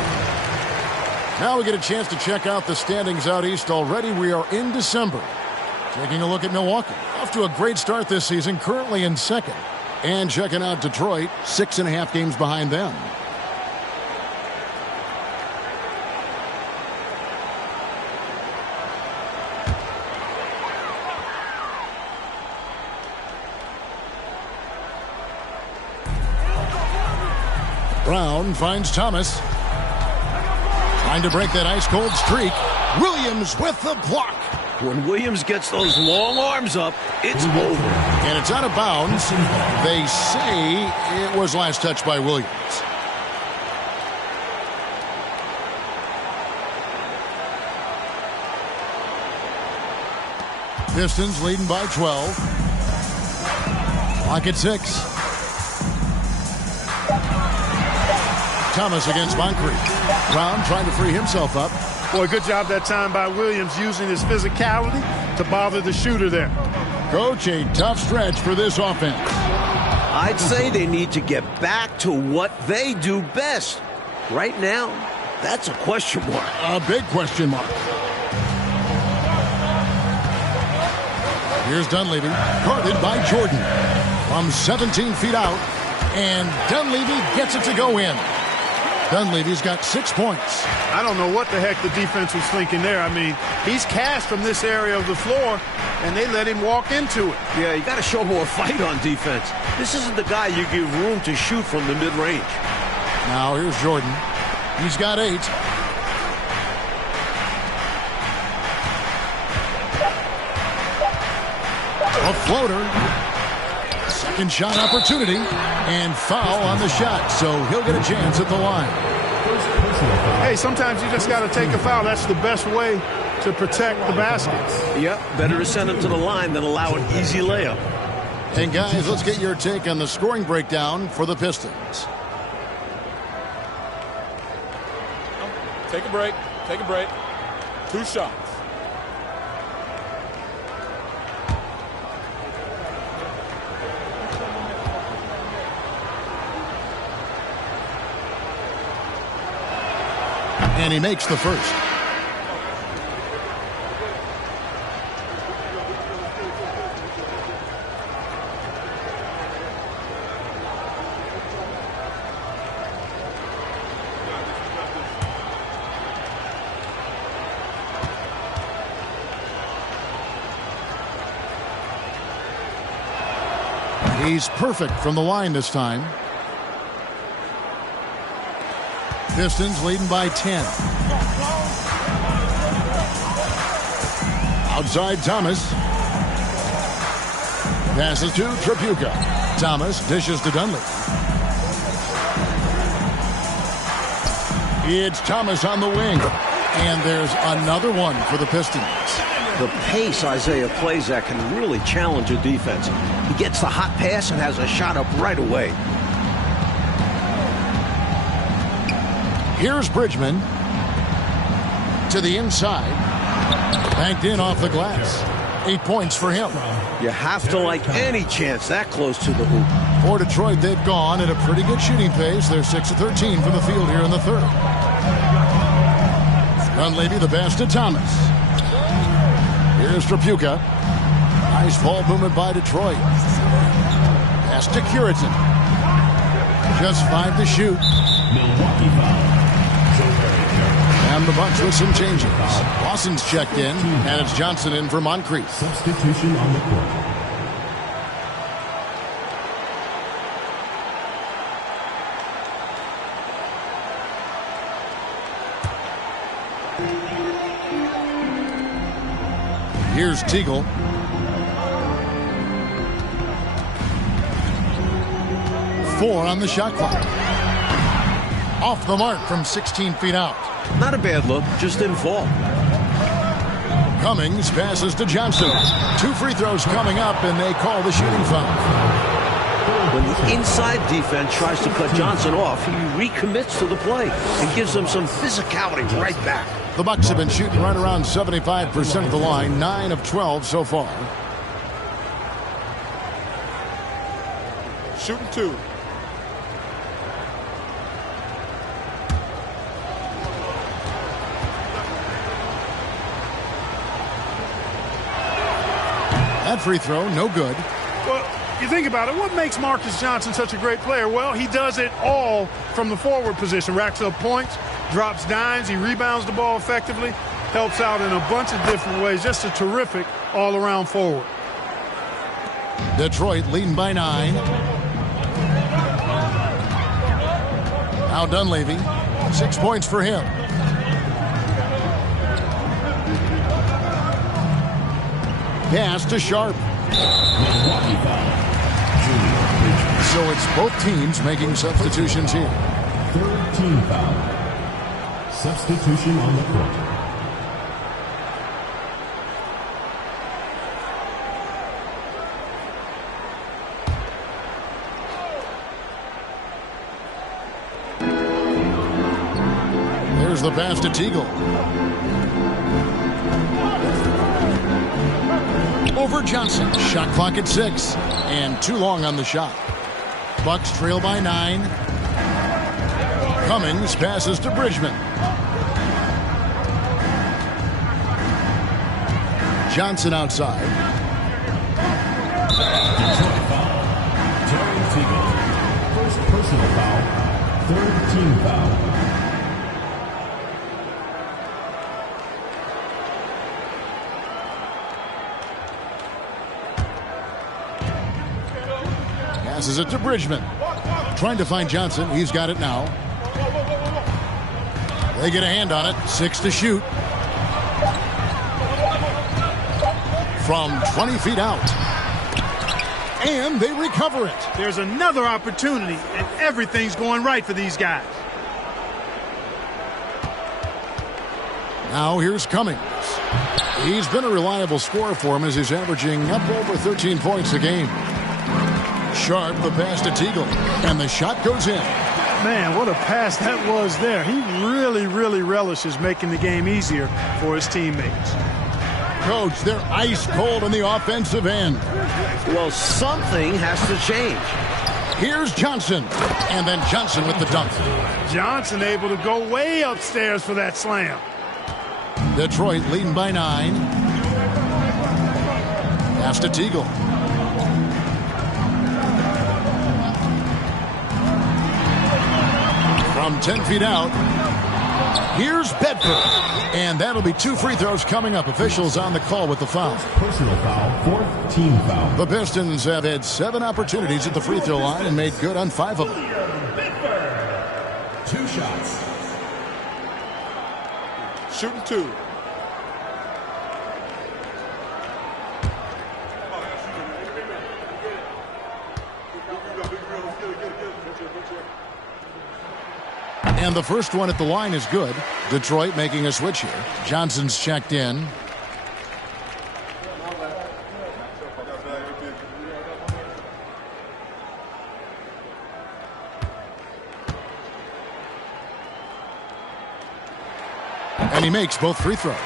Now we get a chance to check out the standings out east already. We are in December. Taking a look at Milwaukee. Off to a great start this season, currently in second. And checking out Detroit, 6.5 games behind them. Brown finds Thomas. Trying to break that ice-cold streak. Williams with the block. When Williams gets those long arms up, it's over. And it's out of bounds. They say it was last touched by Williams. Pistons leading by 12. Clock at 6. Thomas against Moncrief. Brown trying to free himself up. Boy, good job that time by Williams using his physicality to bother the shooter there. Coach, a tough stretch for this offense. I'd say they need to get back to what they do best. Right now, that's a question mark. A big question mark. Here's Dunleavy, guarded by Jordan. From 17 feet out, and Dunleavy gets it to go in. Dunleavy's got 6 points. I don't know what the heck the defense was thinking there. I mean, he's cast from this area of the floor, and they let him walk into it. Yeah, you got to show more fight on defense. This isn't the guy you give room to shoot from the mid-range. Now here's Jordan. He's got 8. A floater. Second shot opportunity, and foul on the shot, so he'll get a chance at the line. Hey, sometimes you just got to take a foul. That's the best way to protect the basket. Yep, better to send him to the line than allow an easy layup. And guys, let's get your take on the scoring breakdown for the Pistons. Take a break. Take a break. 2 shots. And he makes the first. He's perfect from the line this time. Pistons leading by 10. Outside Thomas. Passes to Tripucka. Thomas dishes to Dunley. It's Thomas on the wing. And there's another one for the Pistons. The pace Isaiah plays at can really challenge a defense. He gets the hot pass and has a shot up right away. Here's Bridgman to the inside. Banked in off the glass. 8 points for him. You have to like any chance that close to the hoop. For Detroit, they've gone at a pretty good shooting pace. They're 6 of 13 from the field here in the third. Dunleavy the pass to Thomas. Here's Tripucka. Nice ball movement by Detroit. Pass to Curitan. Just 5 to shoot. Milwaukee foul. And the Bucks with some changes. Lawson's checked in, and it's Johnson in for Moncrief. Substitution on the court. Here's Teagle. Four on the shot clock. Off the mark from 16 feet out. Not a bad look, just didn't fall. Cummings passes to Johnson. 2 free throws coming up, and they call the shooting foul. When the inside defense tries to cut Johnson off, he recommits to the play and gives them some physicality right back. The Bucks have been shooting right around 75% of the line, 9 of 12 so far. Shooting 2. That free throw, no good. Well, you think about it, what makes Marcus Johnson such a great player? Well, he does it all from the forward position. Racks up points, drops dimes, he rebounds the ball effectively, helps out in a bunch of different ways. Just a terrific all-around forward. Detroit leading by 9. Now Dunleavy, 6 points for him. Pass to Sharp. So it's both teams making substitutions here. Third team foul. Substitution on the court. There's the pass to Teagle. Over Johnson. Shot clock at 6. And too long on the shot. Bucks trail by 9. Cummings passes to Bridgman. Johnson outside. Detroit foul. Terry Teagle. First personal foul. Third team foul. Passes it to Bridgman. Trying to find Johnson. He's got it now. They get a hand on it. 6 to shoot. From 20 feet out. And they recover it. There's another opportunity, and everything's going right for these guys. Now here's Cummings. He's been a reliable scorer for him as he's averaging up over 13 points a game. Sharp, the pass to Teagle, and the shot goes in. Man, what a pass that was there. He really relishes making the game easier for his teammates. Coach, they're ice cold on the offensive end. Well, something has to change. Here's Johnson, and then Johnson with the dunk. Johnson able to go way upstairs for that slam. Detroit leading by 9. Pass to Teagle. From 10 feet out, Here's Bedford. And that'll be 2 free throws coming up. Officials on the call with the foul. Personal foul, 4th team foul. The Pistons have had 7 opportunities at the free throw line and made good on 5 of them. Bedford. 2 shots. Shooting 2. And the first one at the line is good. Detroit making a switch here. Johnson's checked in. And he makes both free throws.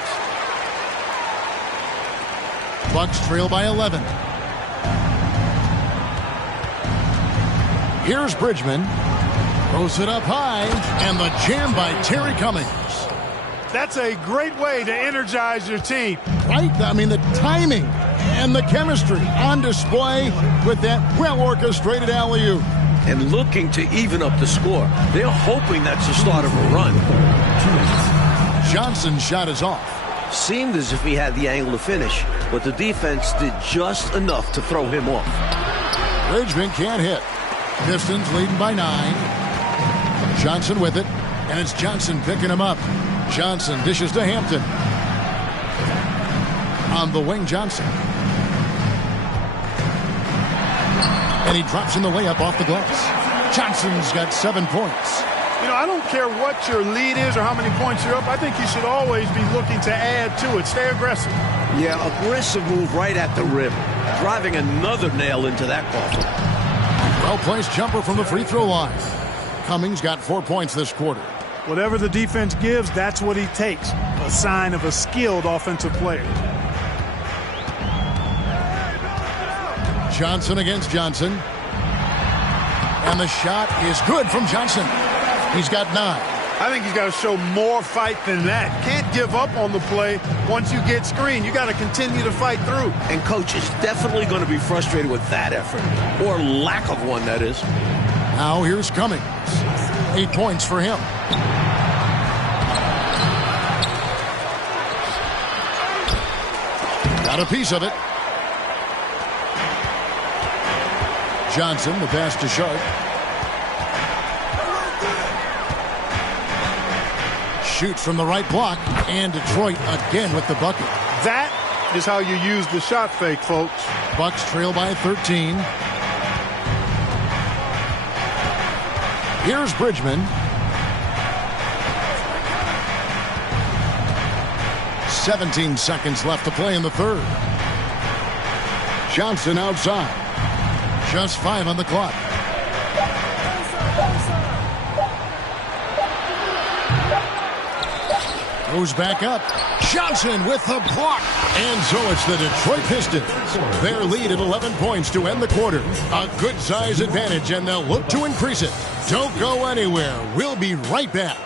Bucks trail by 11. Here's Bridgman. Throws it up high, and the jam by Terry Cummings. That's a great way to energize your team. Right? I mean, the timing and the chemistry on display with that well-orchestrated alley-oop. And looking to even up the score. They're hoping that's the start of a run. Johnson's shot is off. Seemed as if he had the angle to finish, but the defense did just enough to throw him off. Bridgman can't hit. Pistons leading by 9. Johnson with it, and it's Johnson picking him up. Johnson dishes to Hampton. On the wing, Johnson. And he drops in the layup off the glass. Johnson's got 7 points. You know, I don't care what your lead is or how many points you're up. I think you should always be looking to add to it. Stay aggressive. Yeah, aggressive move right at the rim. Driving another nail into that coffin. Well-placed jumper from the free throw line. Cummings got 4 points this quarter. Whatever the defense gives, that's what he takes. A sign of a skilled offensive player. Johnson against Johnson. And the shot is good from Johnson. He's got 9. I think he's got to show more fight than that. Can't give up on the play once you get screened. You got to continue to fight through. And coach is definitely going to be frustrated with that effort. Or lack of one, that is. Now here's Cummings. 8 points for him. Got a piece of it. Johnson, the pass to Sharp. Shoots from the right block, and Detroit again with the bucket. That is how you use the shot fake, folks. Bucks trail by 13. Here's Bridgman. 17 seconds left to play in the third. Johnson outside. Just 5 on the clock. Goes back up. Johnson with the block. And so it's the Detroit Pistons. Their lead at 11 points to end the quarter. A good size advantage, and they'll look to increase it. Don't go anywhere. We'll be right back.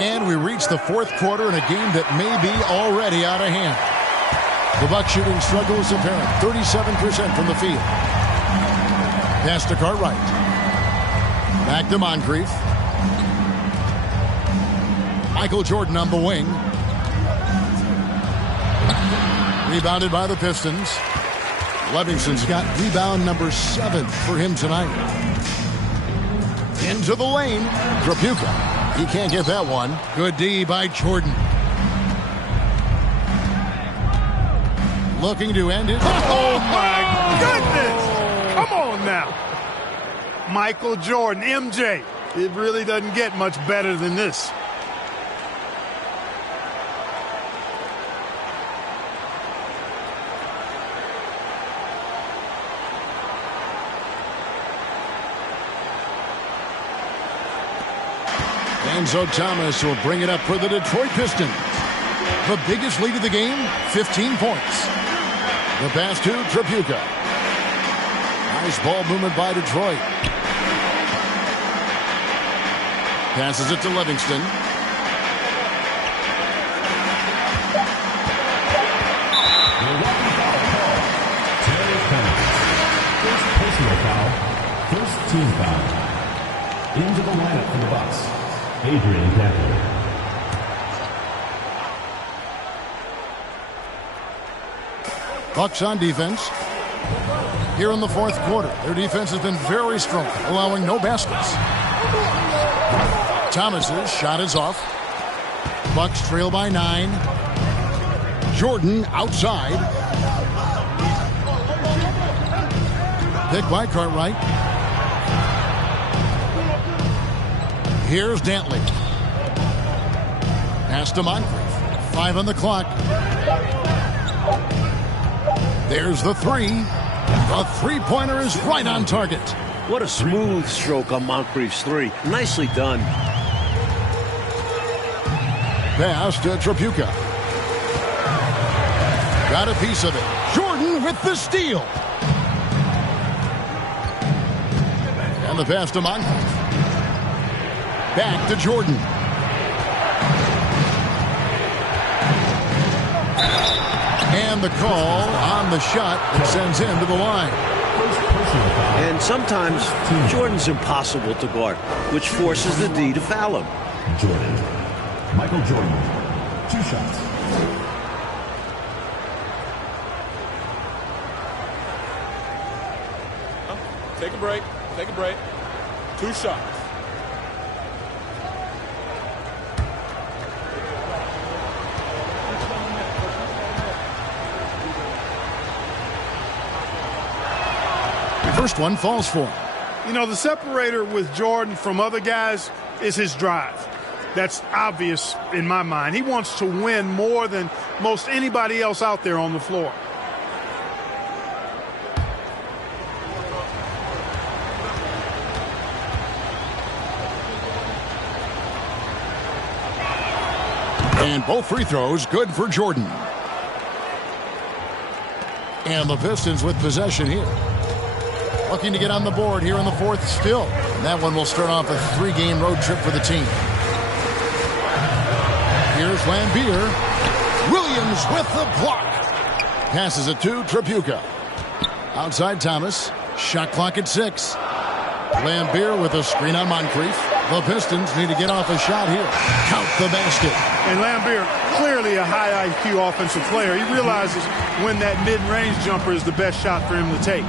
And we reach the fourth quarter in a game that may be already out of hand. The Bucs shooting struggle is apparent. 37% from the field. Pass to Cartwright. Back to Moncrief. Michael Jordan on the wing. Rebounded by the Pistons. Livingston's got rebound number 7 for him tonight. Into the lane. Trapuka. He can't get that one. Good D by Jordan. Looking to end it. Oh, my goodness. Come on now. Michael Jordan, MJ. It really doesn't get much better than this. Enzo Thomas will bring it up for the Detroit Pistons. The biggest lead of the game, 15 points. The pass to Trapuka. Nice ball movement by Detroit. Passes it to Livingston. Personal foul. First team foul. Into the lineup for the Bucks, Adrian Dantley. Bucks on defense. Here in the fourth quarter, their defense has been very strong, allowing no baskets. Thomas's shot is off. Bucks trail by 9. Jordan outside. Picked by Cartwright. Here's Dantley. Pass to Moncrief. 5 on the clock. There's the 3. The three-pointer is right on target. What a smooth stroke on Moncrief's 3. Nicely done. Pass to Tripucka. Got a piece of it. Jordan with the steal. And the pass to Moncrief. Back to Jordan. And the call on the shot that sends him to the line. And sometimes Jordan's impossible to guard, which forces the D to foul him. Jordan. Michael Jordan. 2 shots. Take a break. Take a break. 2 shots. First one falls for him. You know, the separator with Jordan from other guys is his drive. That's obvious in my mind. He wants to win more than most anybody else out there on the floor. And both free throws good for Jordan. And the Pistons with possession here. Looking to get on the board here in the fourth still. And that one will start off a 3-game road trip for the team. Here's Lambier. Williams with the block. Passes it to Tripucka. Outside Thomas. Shot clock at 6. Lambier with a screen on Moncrief. The Pistons need to get off a shot here. Count the basket. And Lambier, clearly a high IQ offensive player. He realizes when that mid-range jumper is the best shot for him to take.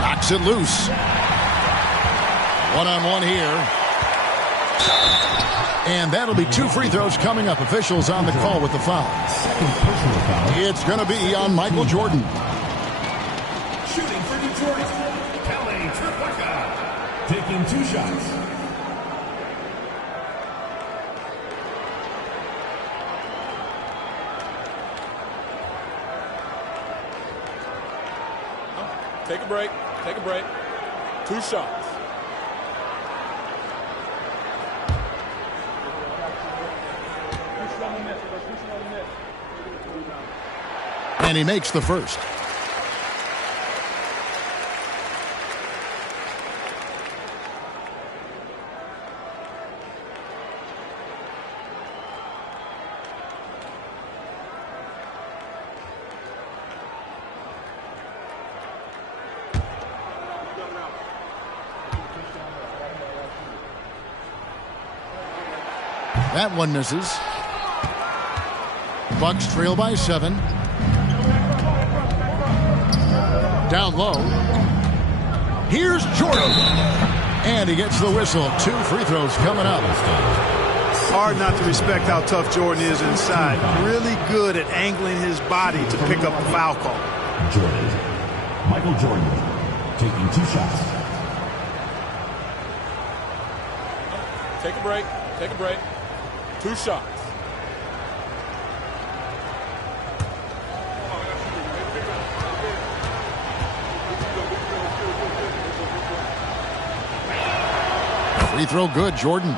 Knocks it loose. One-on-one here. And that'll be 2 free throws coming up. Officials on the call with the foul. It's going to be on Michael Jordan. Shooting for Detroit, Kelly Tripucka. Taking 2 shots. Take a break. Take a break. 2 shots. And he makes the first. That one misses. Bucks trail by 7. Down low. Here's Jordan. And he gets the whistle. 2 free throws coming up. Hard not to respect how tough Jordan is inside. Really good at angling his body to pick up the foul call. Jordan. Michael Jordan taking 2 shots. Take a break. Take a break. 2 shots. Free throw good, Jordan.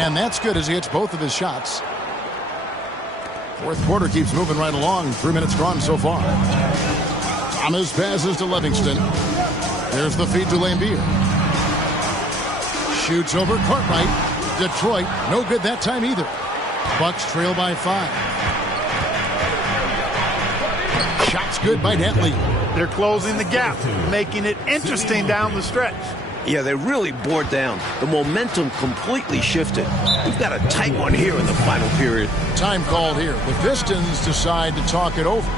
And that's good as he hits both of his shots. Fourth quarter keeps moving right along. 3 minutes gone so far. Thomas passes to Livingston. There's the feed to Lambier. Shoots over Cartwright. Detroit, no good that time either. Bucks trail by 5. Shots good by Netley. They're closing the gap, making it interesting down the stretch. Yeah, they really bore down. The momentum completely shifted. We've got a tight one here in the final period. Time called here. The Pistons decide to talk it over.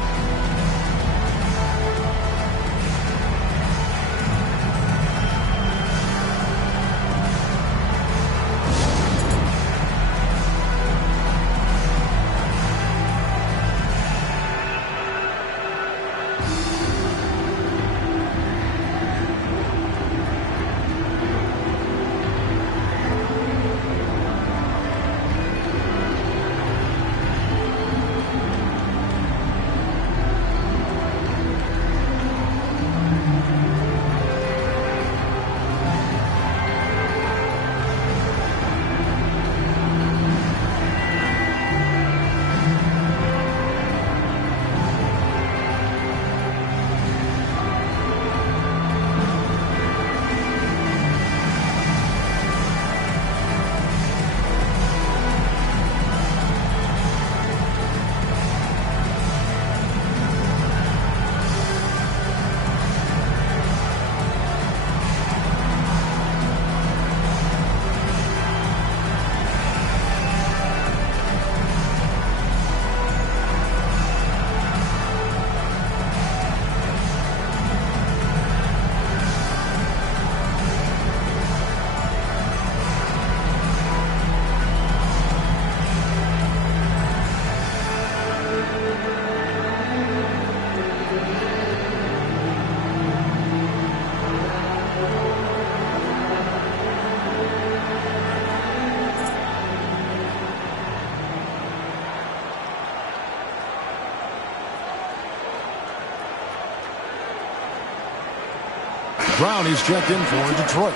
Brown is checked in for Detroit.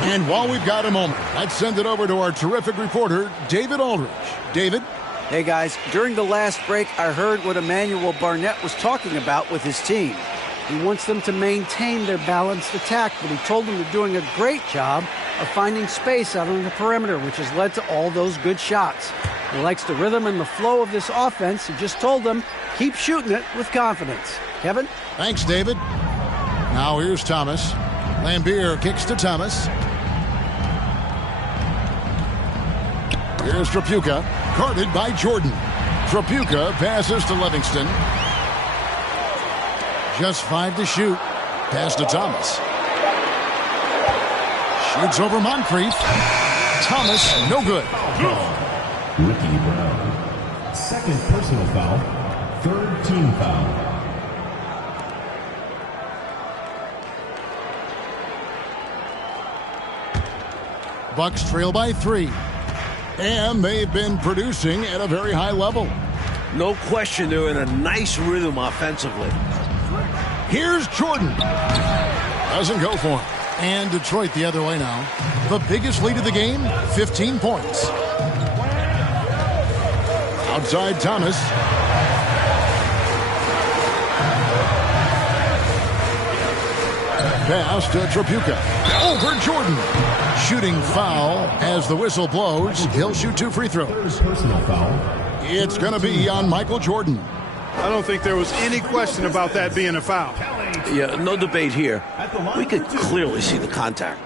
And while we've got a moment, let's send it over to our terrific reporter, David Aldridge. David? Hey, guys. During the last break, I heard what Emmanuel Barnett was talking about with his team. He wants them to maintain their balanced attack, but he told them they're doing a great job of finding space out on the perimeter, which has led to all those good shots. He likes the rhythm and the flow of this offense. He just told them, keep shooting it with confidence. Kevin? Thanks, David. Now here's Thomas. Lambier kicks to Thomas. Here's Trapuka, guarded by Jordan. Trapuka passes to Livingston. Just 5 to shoot. Pass to Thomas. Shoots over Moncrief. Thomas, no good. Ricky Brown. Second personal foul. Third team foul. Bucks trail by 3. And they've been producing at a very high level. No question, they're in a nice rhythm offensively. Here's Jordan. Doesn't go for him. And Detroit the other way now. The biggest lead of the game, 15 points. Outside Thomas. Pass to Trapuka. Over Jordan. Shooting foul as the whistle blows. He'll shoot 2 free throws. Personal foul. It's going to be on Michael Jordan. I don't think there was any question about that being a foul. Yeah, no debate here. We could clearly see the contact.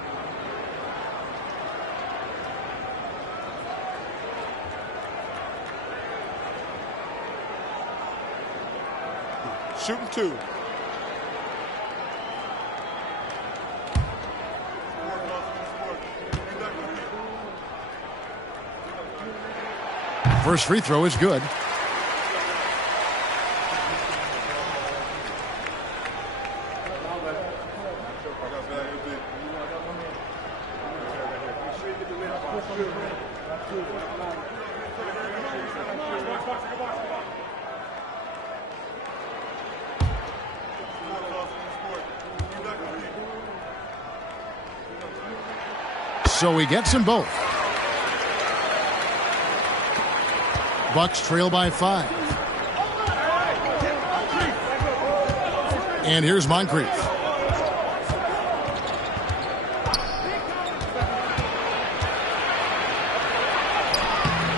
Shooting 2. First free throw is good. So he gets them both. Bucks trail by 5. And here's Moncrief.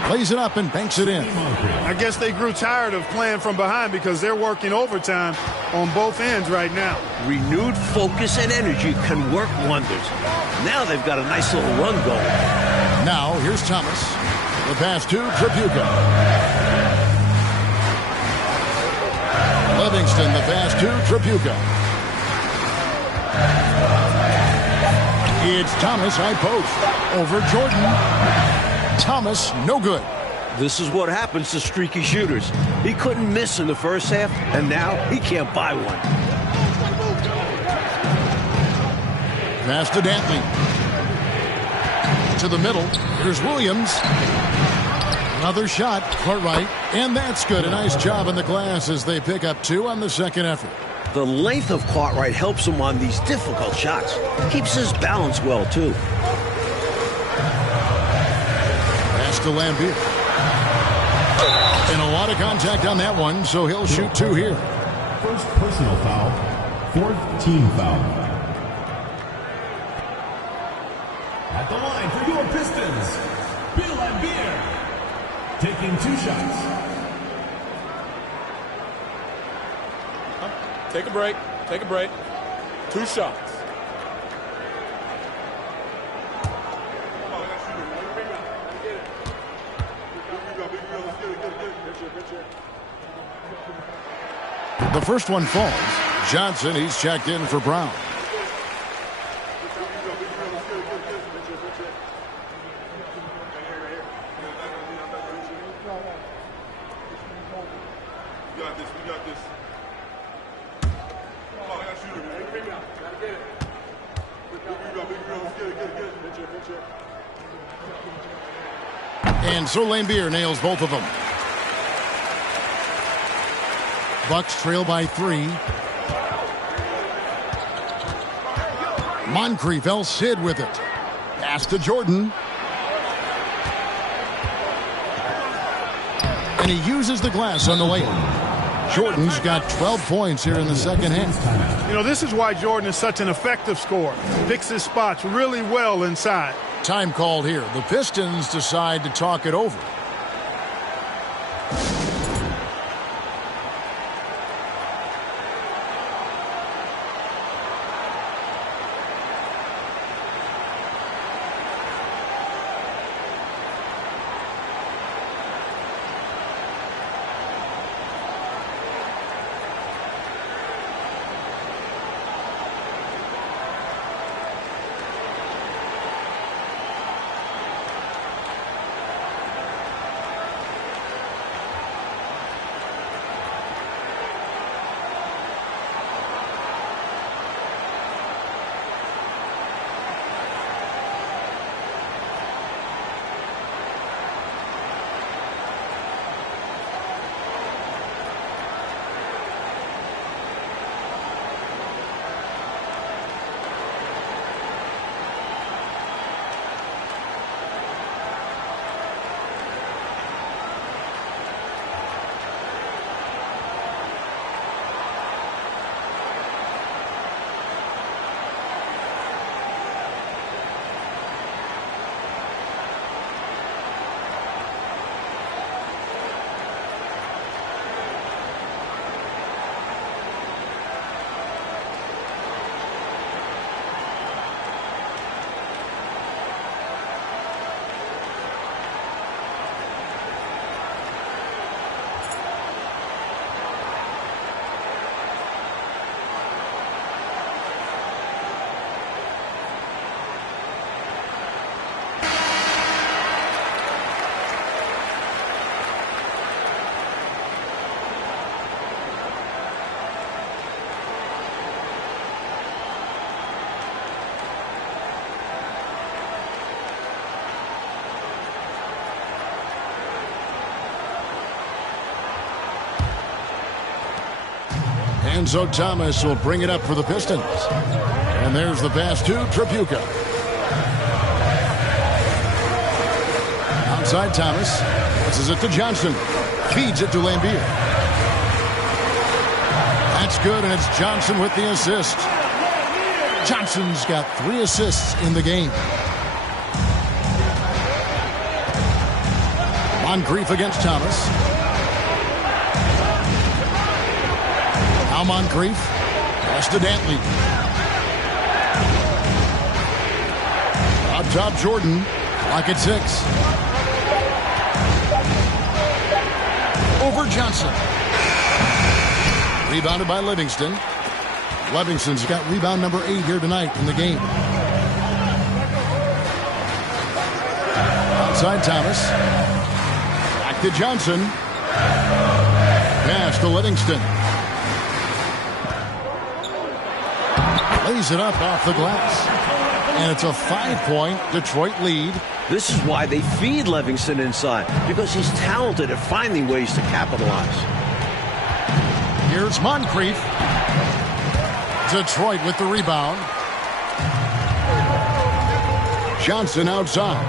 Plays it up and banks it in. I guess they grew tired of playing from behind because they're working overtime on both ends right now. Renewed focus and energy can work wonders. Now they've got a nice little run going. Now, here's Thomas. The pass to Tripucka. Livingston, the pass to Tripucka. It's Thomas, high post. Over Jordan. Thomas, no good. This is what happens to streaky shooters. He couldn't miss in the first half, and now he can't buy one. Pass to Dantley. To the middle. Here's Williams. Another shot. Cartwright. And that's good. A nice job in the glass as they pick up 2 on the second effort. The length of Cartwright helps him on these difficult shots. Keeps his balance well, too. Pass to Lambier. And a lot of contact on that one, so he'll shoot 2 here. First personal foul, 4th team foul. At the line for your Pistons, Bill Lambier, taking 2 shots. Take a break. Take a break. 2 shots. The first one falls. Johnson, he's checked in for Brown. And so Lambier nails both of them. Bucks trail by 3. Moncrief, El Cid with it. Pass to Jordan. And he uses the glass on the way. Jordan's got 12 points here in the second half. You know, this is why Jordan is such an effective scorer. Picks his spots really well inside. Time called here. The Pistons decide to talk it over. And so Thomas will bring it up for the Pistons. And there's the pass to Tripucka. Outside Thomas. Passes it to Johnson. Feeds it to Lambier. That's good, and it's Johnson with the assist. Johnson's got 3 assists in the game. Moncrief against Thomas. Now Moncrief. Pass to Dantley. Up top, Jordan. Clock at 6. Over Johnson. Rebounded by Livingston. Livingston's got rebound number 8 here tonight in the game. Outside Thomas. Back to Johnson. Pass to Livingston. Lays it up off the glass. And it's a 5-point Detroit lead. This is why they feed Livingston inside, because he's talented at finding ways to capitalize. Here's Moncrief. Detroit with the rebound. Johnson outside.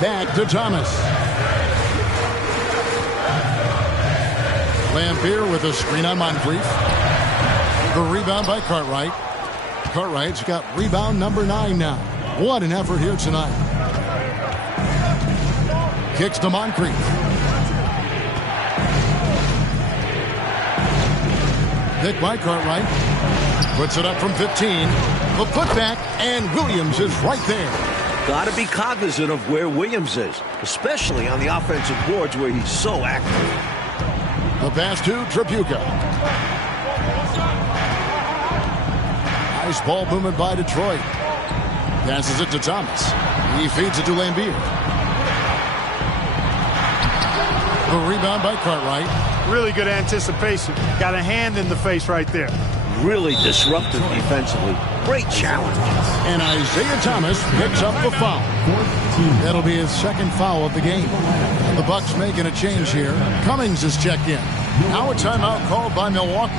Back to Thomas. Lambier with a screen on Moncrief. The rebound by Cartwright. Cartwright's got rebound number 9 now. What an effort here tonight. Kicks to Moncrief. Pick by Cartwright. Puts it up from 15. The putback, and Williams is right there. Got to be cognizant of where Williams is, especially on the offensive boards where he's so active. The pass to Tripucka. Nice ball movement by Detroit. Passes it to Thomas. He feeds it to Lambier. The rebound by Cartwright. Really good anticipation. Got a hand in the face right there. Really disruptive defensively. Great challenge. And Isaiah Thomas picks up the foul. That'll be his 2nd foul of the game. The Bucks making a change here. Cummings is checked in. Now a timeout called by Milwaukee.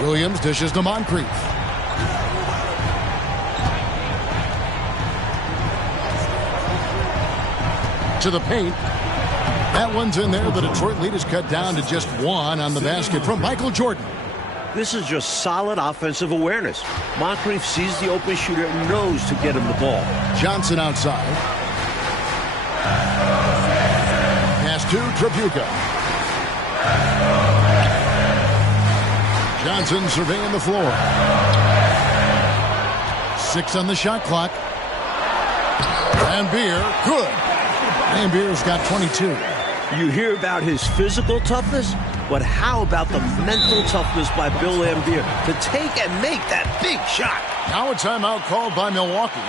Williams dishes to Moncrief. To the paint. That one's in there. The Detroit lead is cut down to just 1 on the basket from Michael Jordan. This is just solid offensive awareness. Moncrief sees the open shooter and knows to get him the ball. Johnson outside. Pass to Tripucka. Johnson surveying the floor. 6 on the shot clock. Lambier, good. Lambier's got 22. You hear about his physical toughness, but how about the mental toughness by Bill Lambier to take and make that big shot? Now a timeout called by Milwaukee.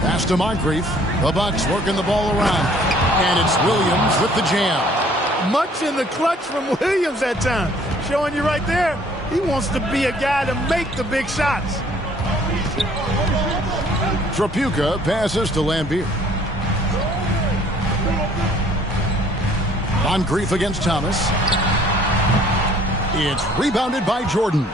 Pass to Moncrief. The Bucks working the ball around. And it's Williams with the jam. Much in the clutch from Williams that time. Showing you right there, he wants to be a guy to make the big shots. Tripucka passes to Lambier. Moncrief against Thomas. It's rebounded by Jordan.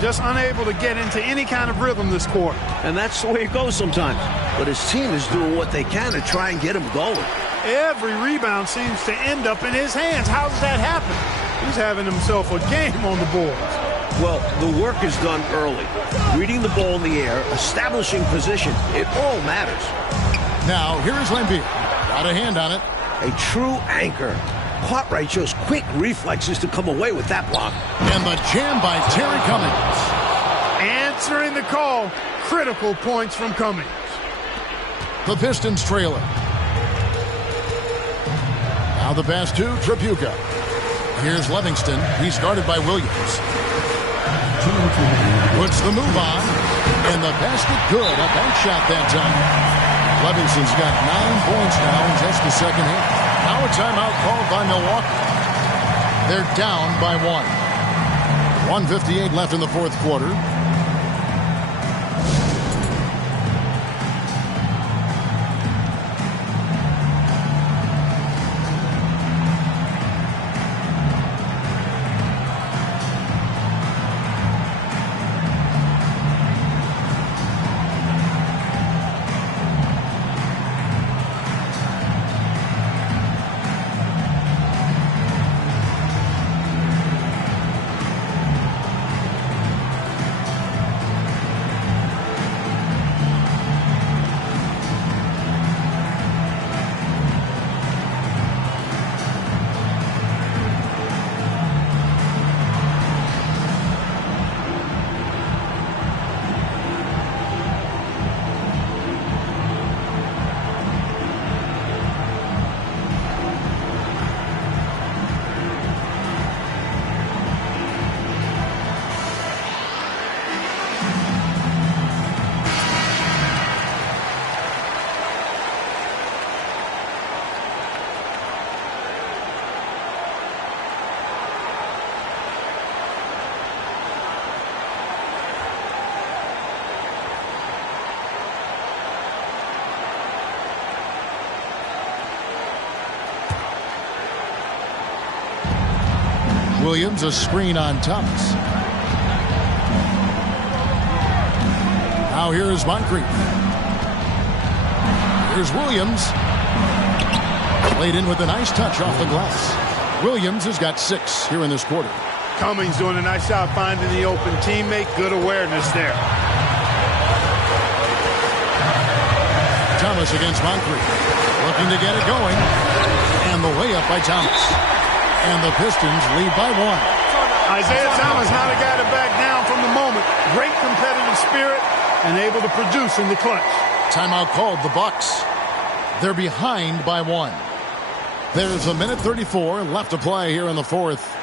Just unable to get into any kind of rhythm this quarter. And that's the way it goes sometimes. But his team is doing what they can to try and get him going. Every rebound seems to end up in his hands. How does that happen? He's having himself a game on the boards. Well, the work is done early. Reading the ball in the air, establishing position, it all matters. Now, here is Lambier. Got a hand on it. A true anchor. Cartwright shows quick reflexes to come away with that block. And the jam by Terry Cummings. Answering the call. Critical points from Cummings. The Pistons trailer. Now the pass to Tripucka. Here's Livingston. He's guarded by Williams. Puts the move on. And the basket good. A bank shot that time. Livingston's got 9 points now in just the second half. Now a timeout called by Milwaukee. They're down by 1. 1:58 left in the fourth quarter. Williams, a screen on Thomas. Now here's Moncrief. Here's Williams. Played in with a nice touch off the glass. Williams has got 6 here in this quarter. Cummings doing a nice job finding the open teammate. Good awareness there. Thomas against Moncrief. Looking to get it going. And the layup by Thomas. And the Pistons lead by 1. Isaiah Thomas not a guy to back down from the moment. Great competitive spirit and able to produce in the clutch. Timeout called, the Bucks. They're behind by 1. There's a minute 34 left to play here in the fourth.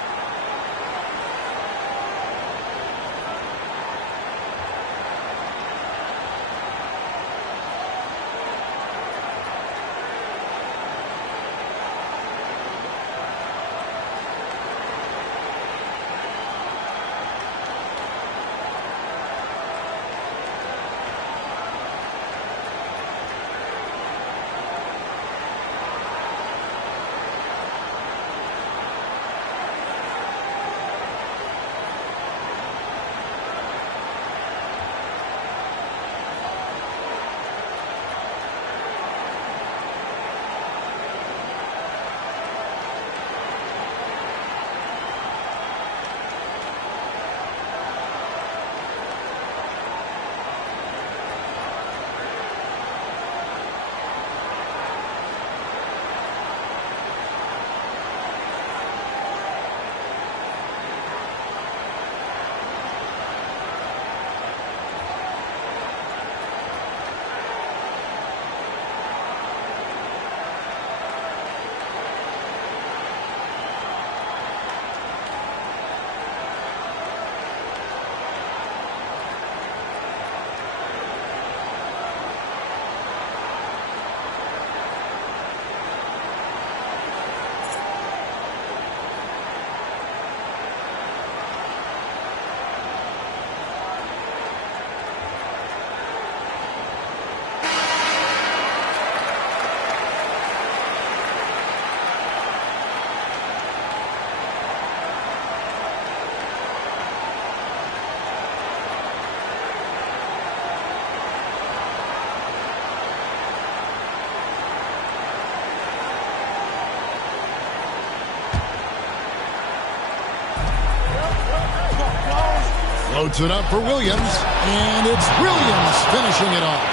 Floats it up for Williams, and it's Williams finishing it off.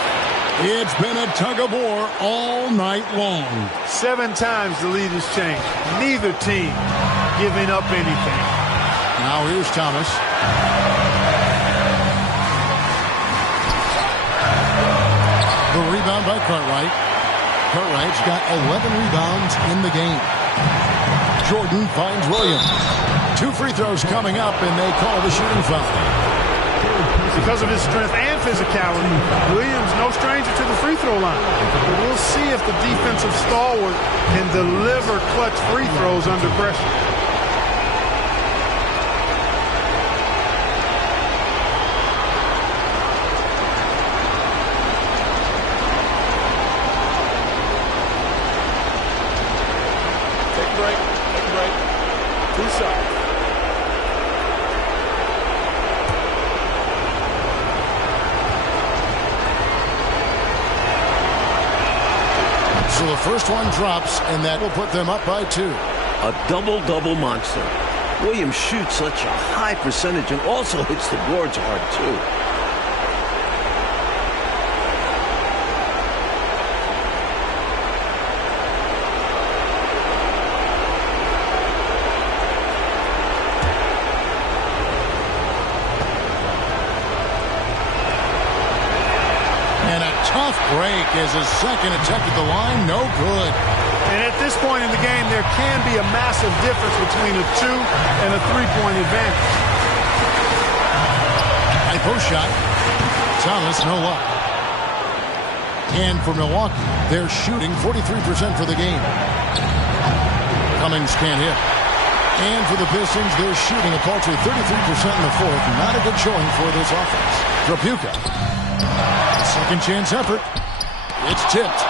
It's been a tug-of-war all night long. 7 times the lead has changed. Neither team giving up anything. Now here's Thomas. The rebound by Cartwright. Cartwright's got 11 rebounds in the game. Jordan finds Williams. 2 free throws coming up, and they call the shooting foul. Because of his strength and physicality, Williams no stranger to the free throw line. But we'll see if the defensive stalwart can deliver clutch free throws under pressure. Take a break. Take a break. 2 shots. So the first one drops, and that will put them up by 2. A double-double monster. Williams shoots such a high percentage and also hits the boards hard, too. Tough break as his second attempt at the line, no good. And at this point in the game, there can be a massive difference between a 2 and a 3-point advantage. High post shot. Thomas, no luck. And for Milwaukee, they're shooting 43% for the game. Cummings can't hit. And for the Pistons, they're shooting a paltry 33% in the fourth. Not a good showing for this offense. Drapuka. Second chance effort. It's tipped.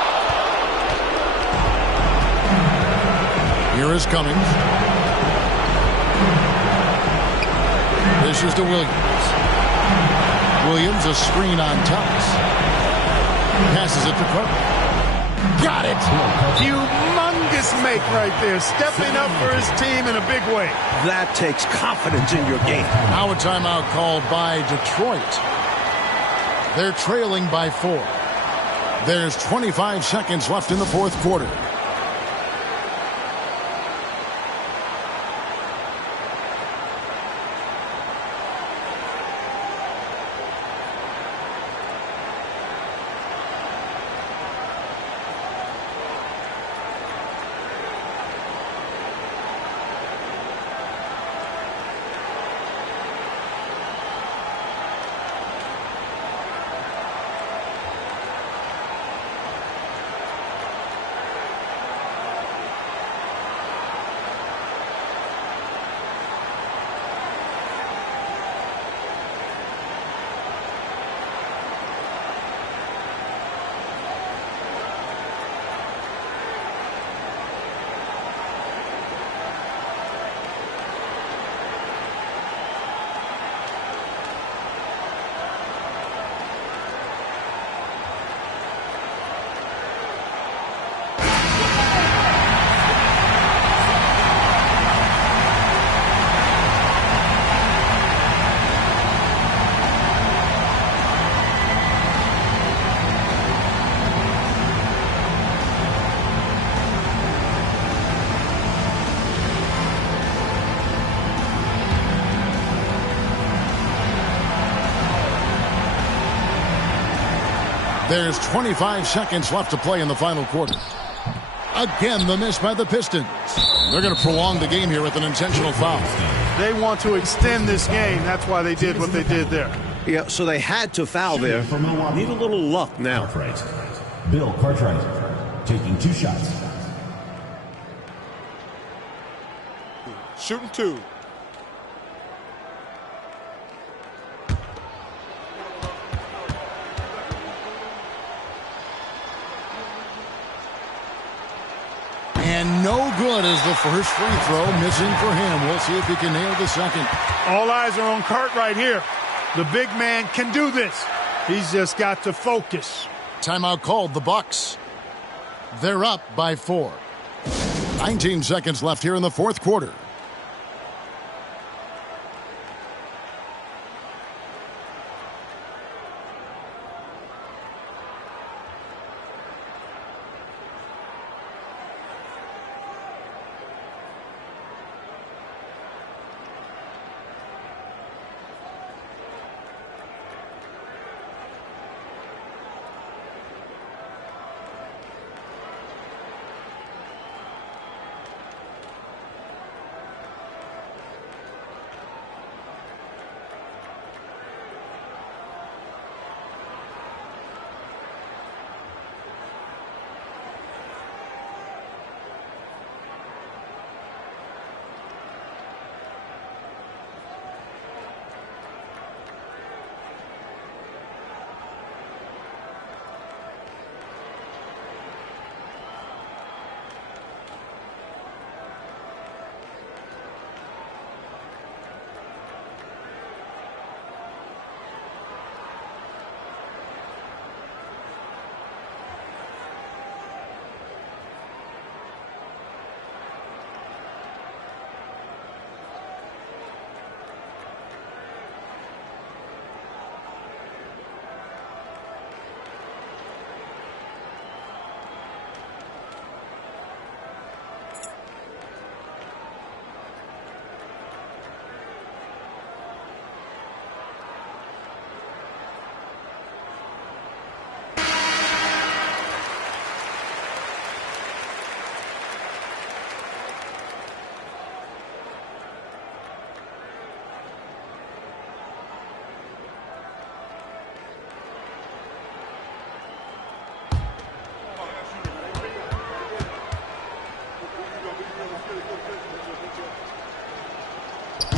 Here is Cummings. Dishes to Williams. Williams, a screen on Thomas. Passes it to Carter. Got it! Humongous make right there. Stepping up for his team in a big way. That takes confidence in your game. Now a timeout called by Detroit. They're trailing by 4. There's 25 seconds left in the fourth quarter. There's 25 seconds left to play in the final quarter. Again, the miss by the Pistons. They're going to prolong the game here with an intentional foul. They want to extend this game. That's why they did what they did there. Yeah, so they had to foul there. Need a little luck now. Bill Cartwright taking 2 shots. Shooting 2. And no good as the first free throw, missing for him. We'll see if he can nail the second. All eyes are on Cartwright here. The big man can do this. He's just got to focus. Timeout called, the Bucks. They're up by 4. 19 seconds left here in the fourth quarter.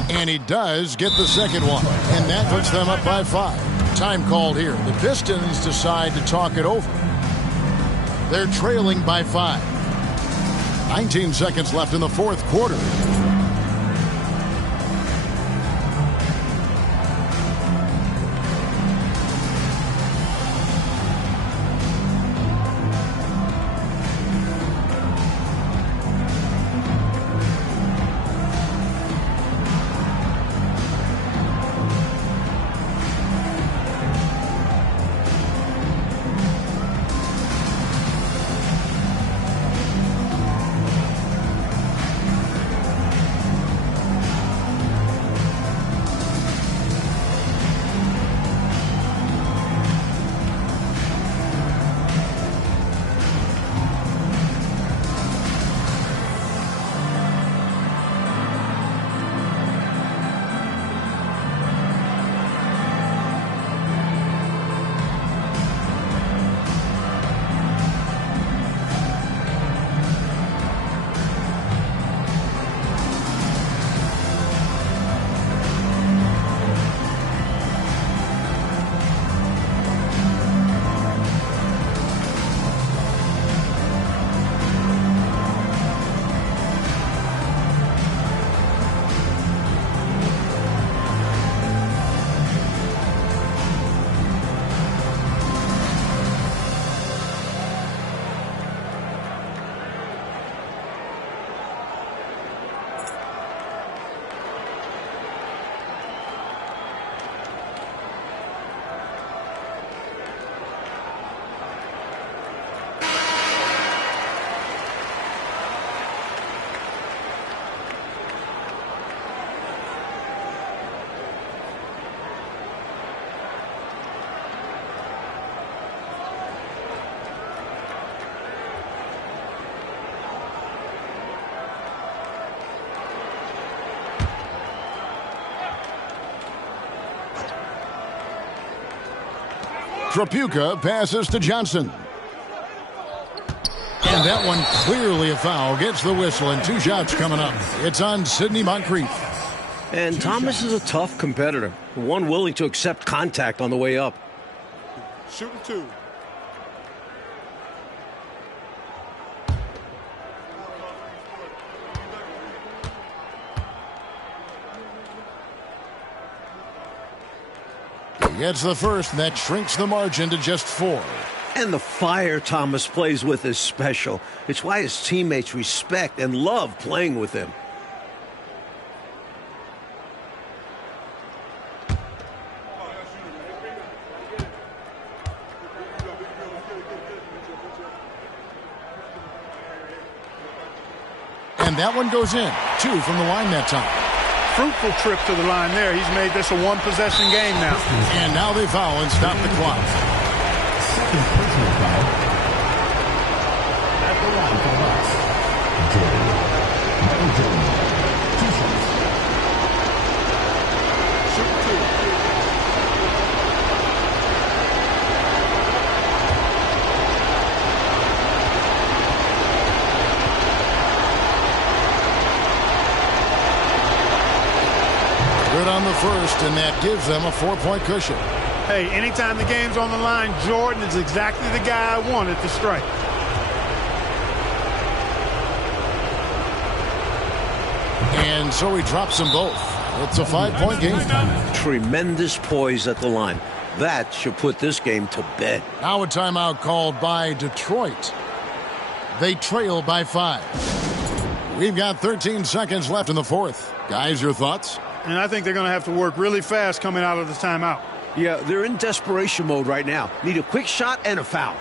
And he does get the second one. And that puts them up by 5. Time called here. The Pistons decide to talk it over. They're trailing by 5. 19 seconds left in the fourth quarter. Trapuka passes to Johnson. And that one clearly a foul. Gets the whistle, and 2 shots coming up. It's on Sidney Moncrief. And Thomas is a tough competitor, one willing to accept contact on the way up. Shooting 2. He gets the first, and that shrinks the margin to just 4. And the fire Thomas plays with is special. It's why his teammates respect and love playing with him. And that one goes in. 2 from the line that time. Fruitful trip to the line there. He's made this a one-possession game now. And now they foul and stop the clock. Second personal foul. At the line for the Bucks. Jordan. Michael Jordan. 2 shots. Shooting 2. Good on the first, and that gives them a 4-point cushion. Hey, anytime the game's on the line, Jordan is exactly the guy I wanted to strike. And so he drops them both. It's a 5-point game. Tremendous poise at the line. That should put this game to bed. Now a timeout called by Detroit. They trail by 5. We've got 13 seconds left in the fourth. Guys, your thoughts? And I think they're going to have to work really fast coming out of the timeout. Yeah, they're in desperation mode right now. Need a quick shot and a foul.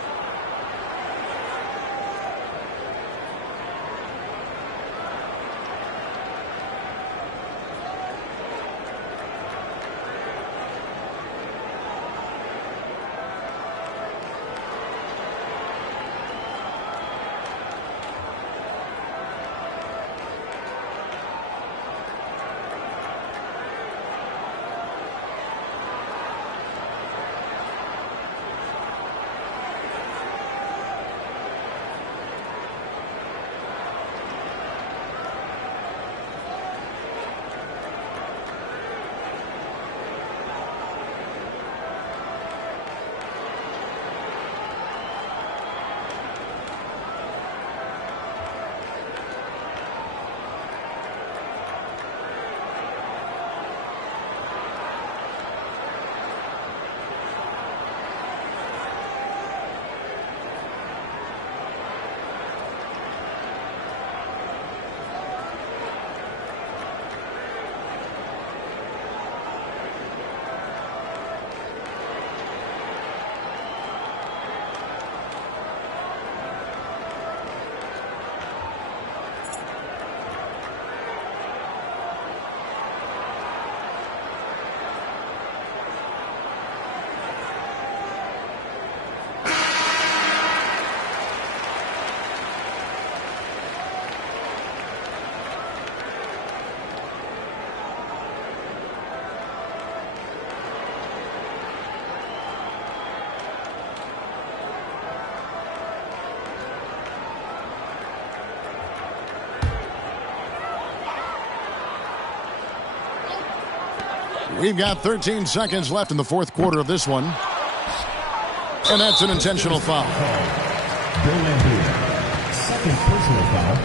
We've got 13 seconds left in the fourth quarter of this one. And that's an intentional foul. Bill Lambier. Second personal foul.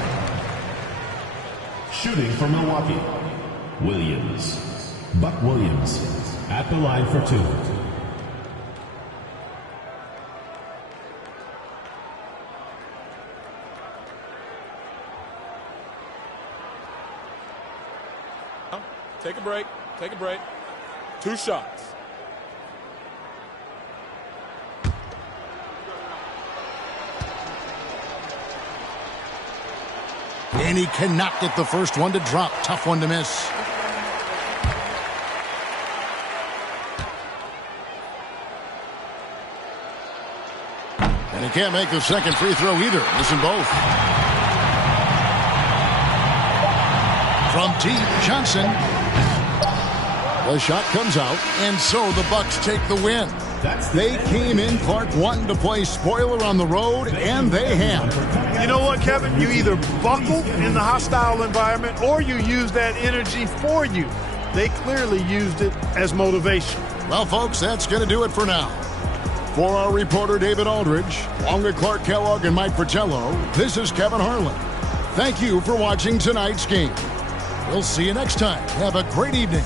Shooting for Milwaukee. Williams. Buck Williams at the line for 2. Take a break. Take a break. 2 shots. And he cannot get the first one to drop. Tough one to miss. And he can't make the second free throw either. Missing both. From deep, Johnson. The shot comes out, and so the Bucks take the win. They came in, Clark, wanting to play spoiler on the road, and they have. You know what, Kevin? You either buckle in the hostile environment or you use that energy for you. They clearly used it as motivation. Well, folks, that's going to do it for now. For our reporter, David Aldridge, along with Clark Kellogg and Mike Fratello, this is Kevin Harlan. Thank you for watching tonight's game. We'll see you next time. Have a great evening.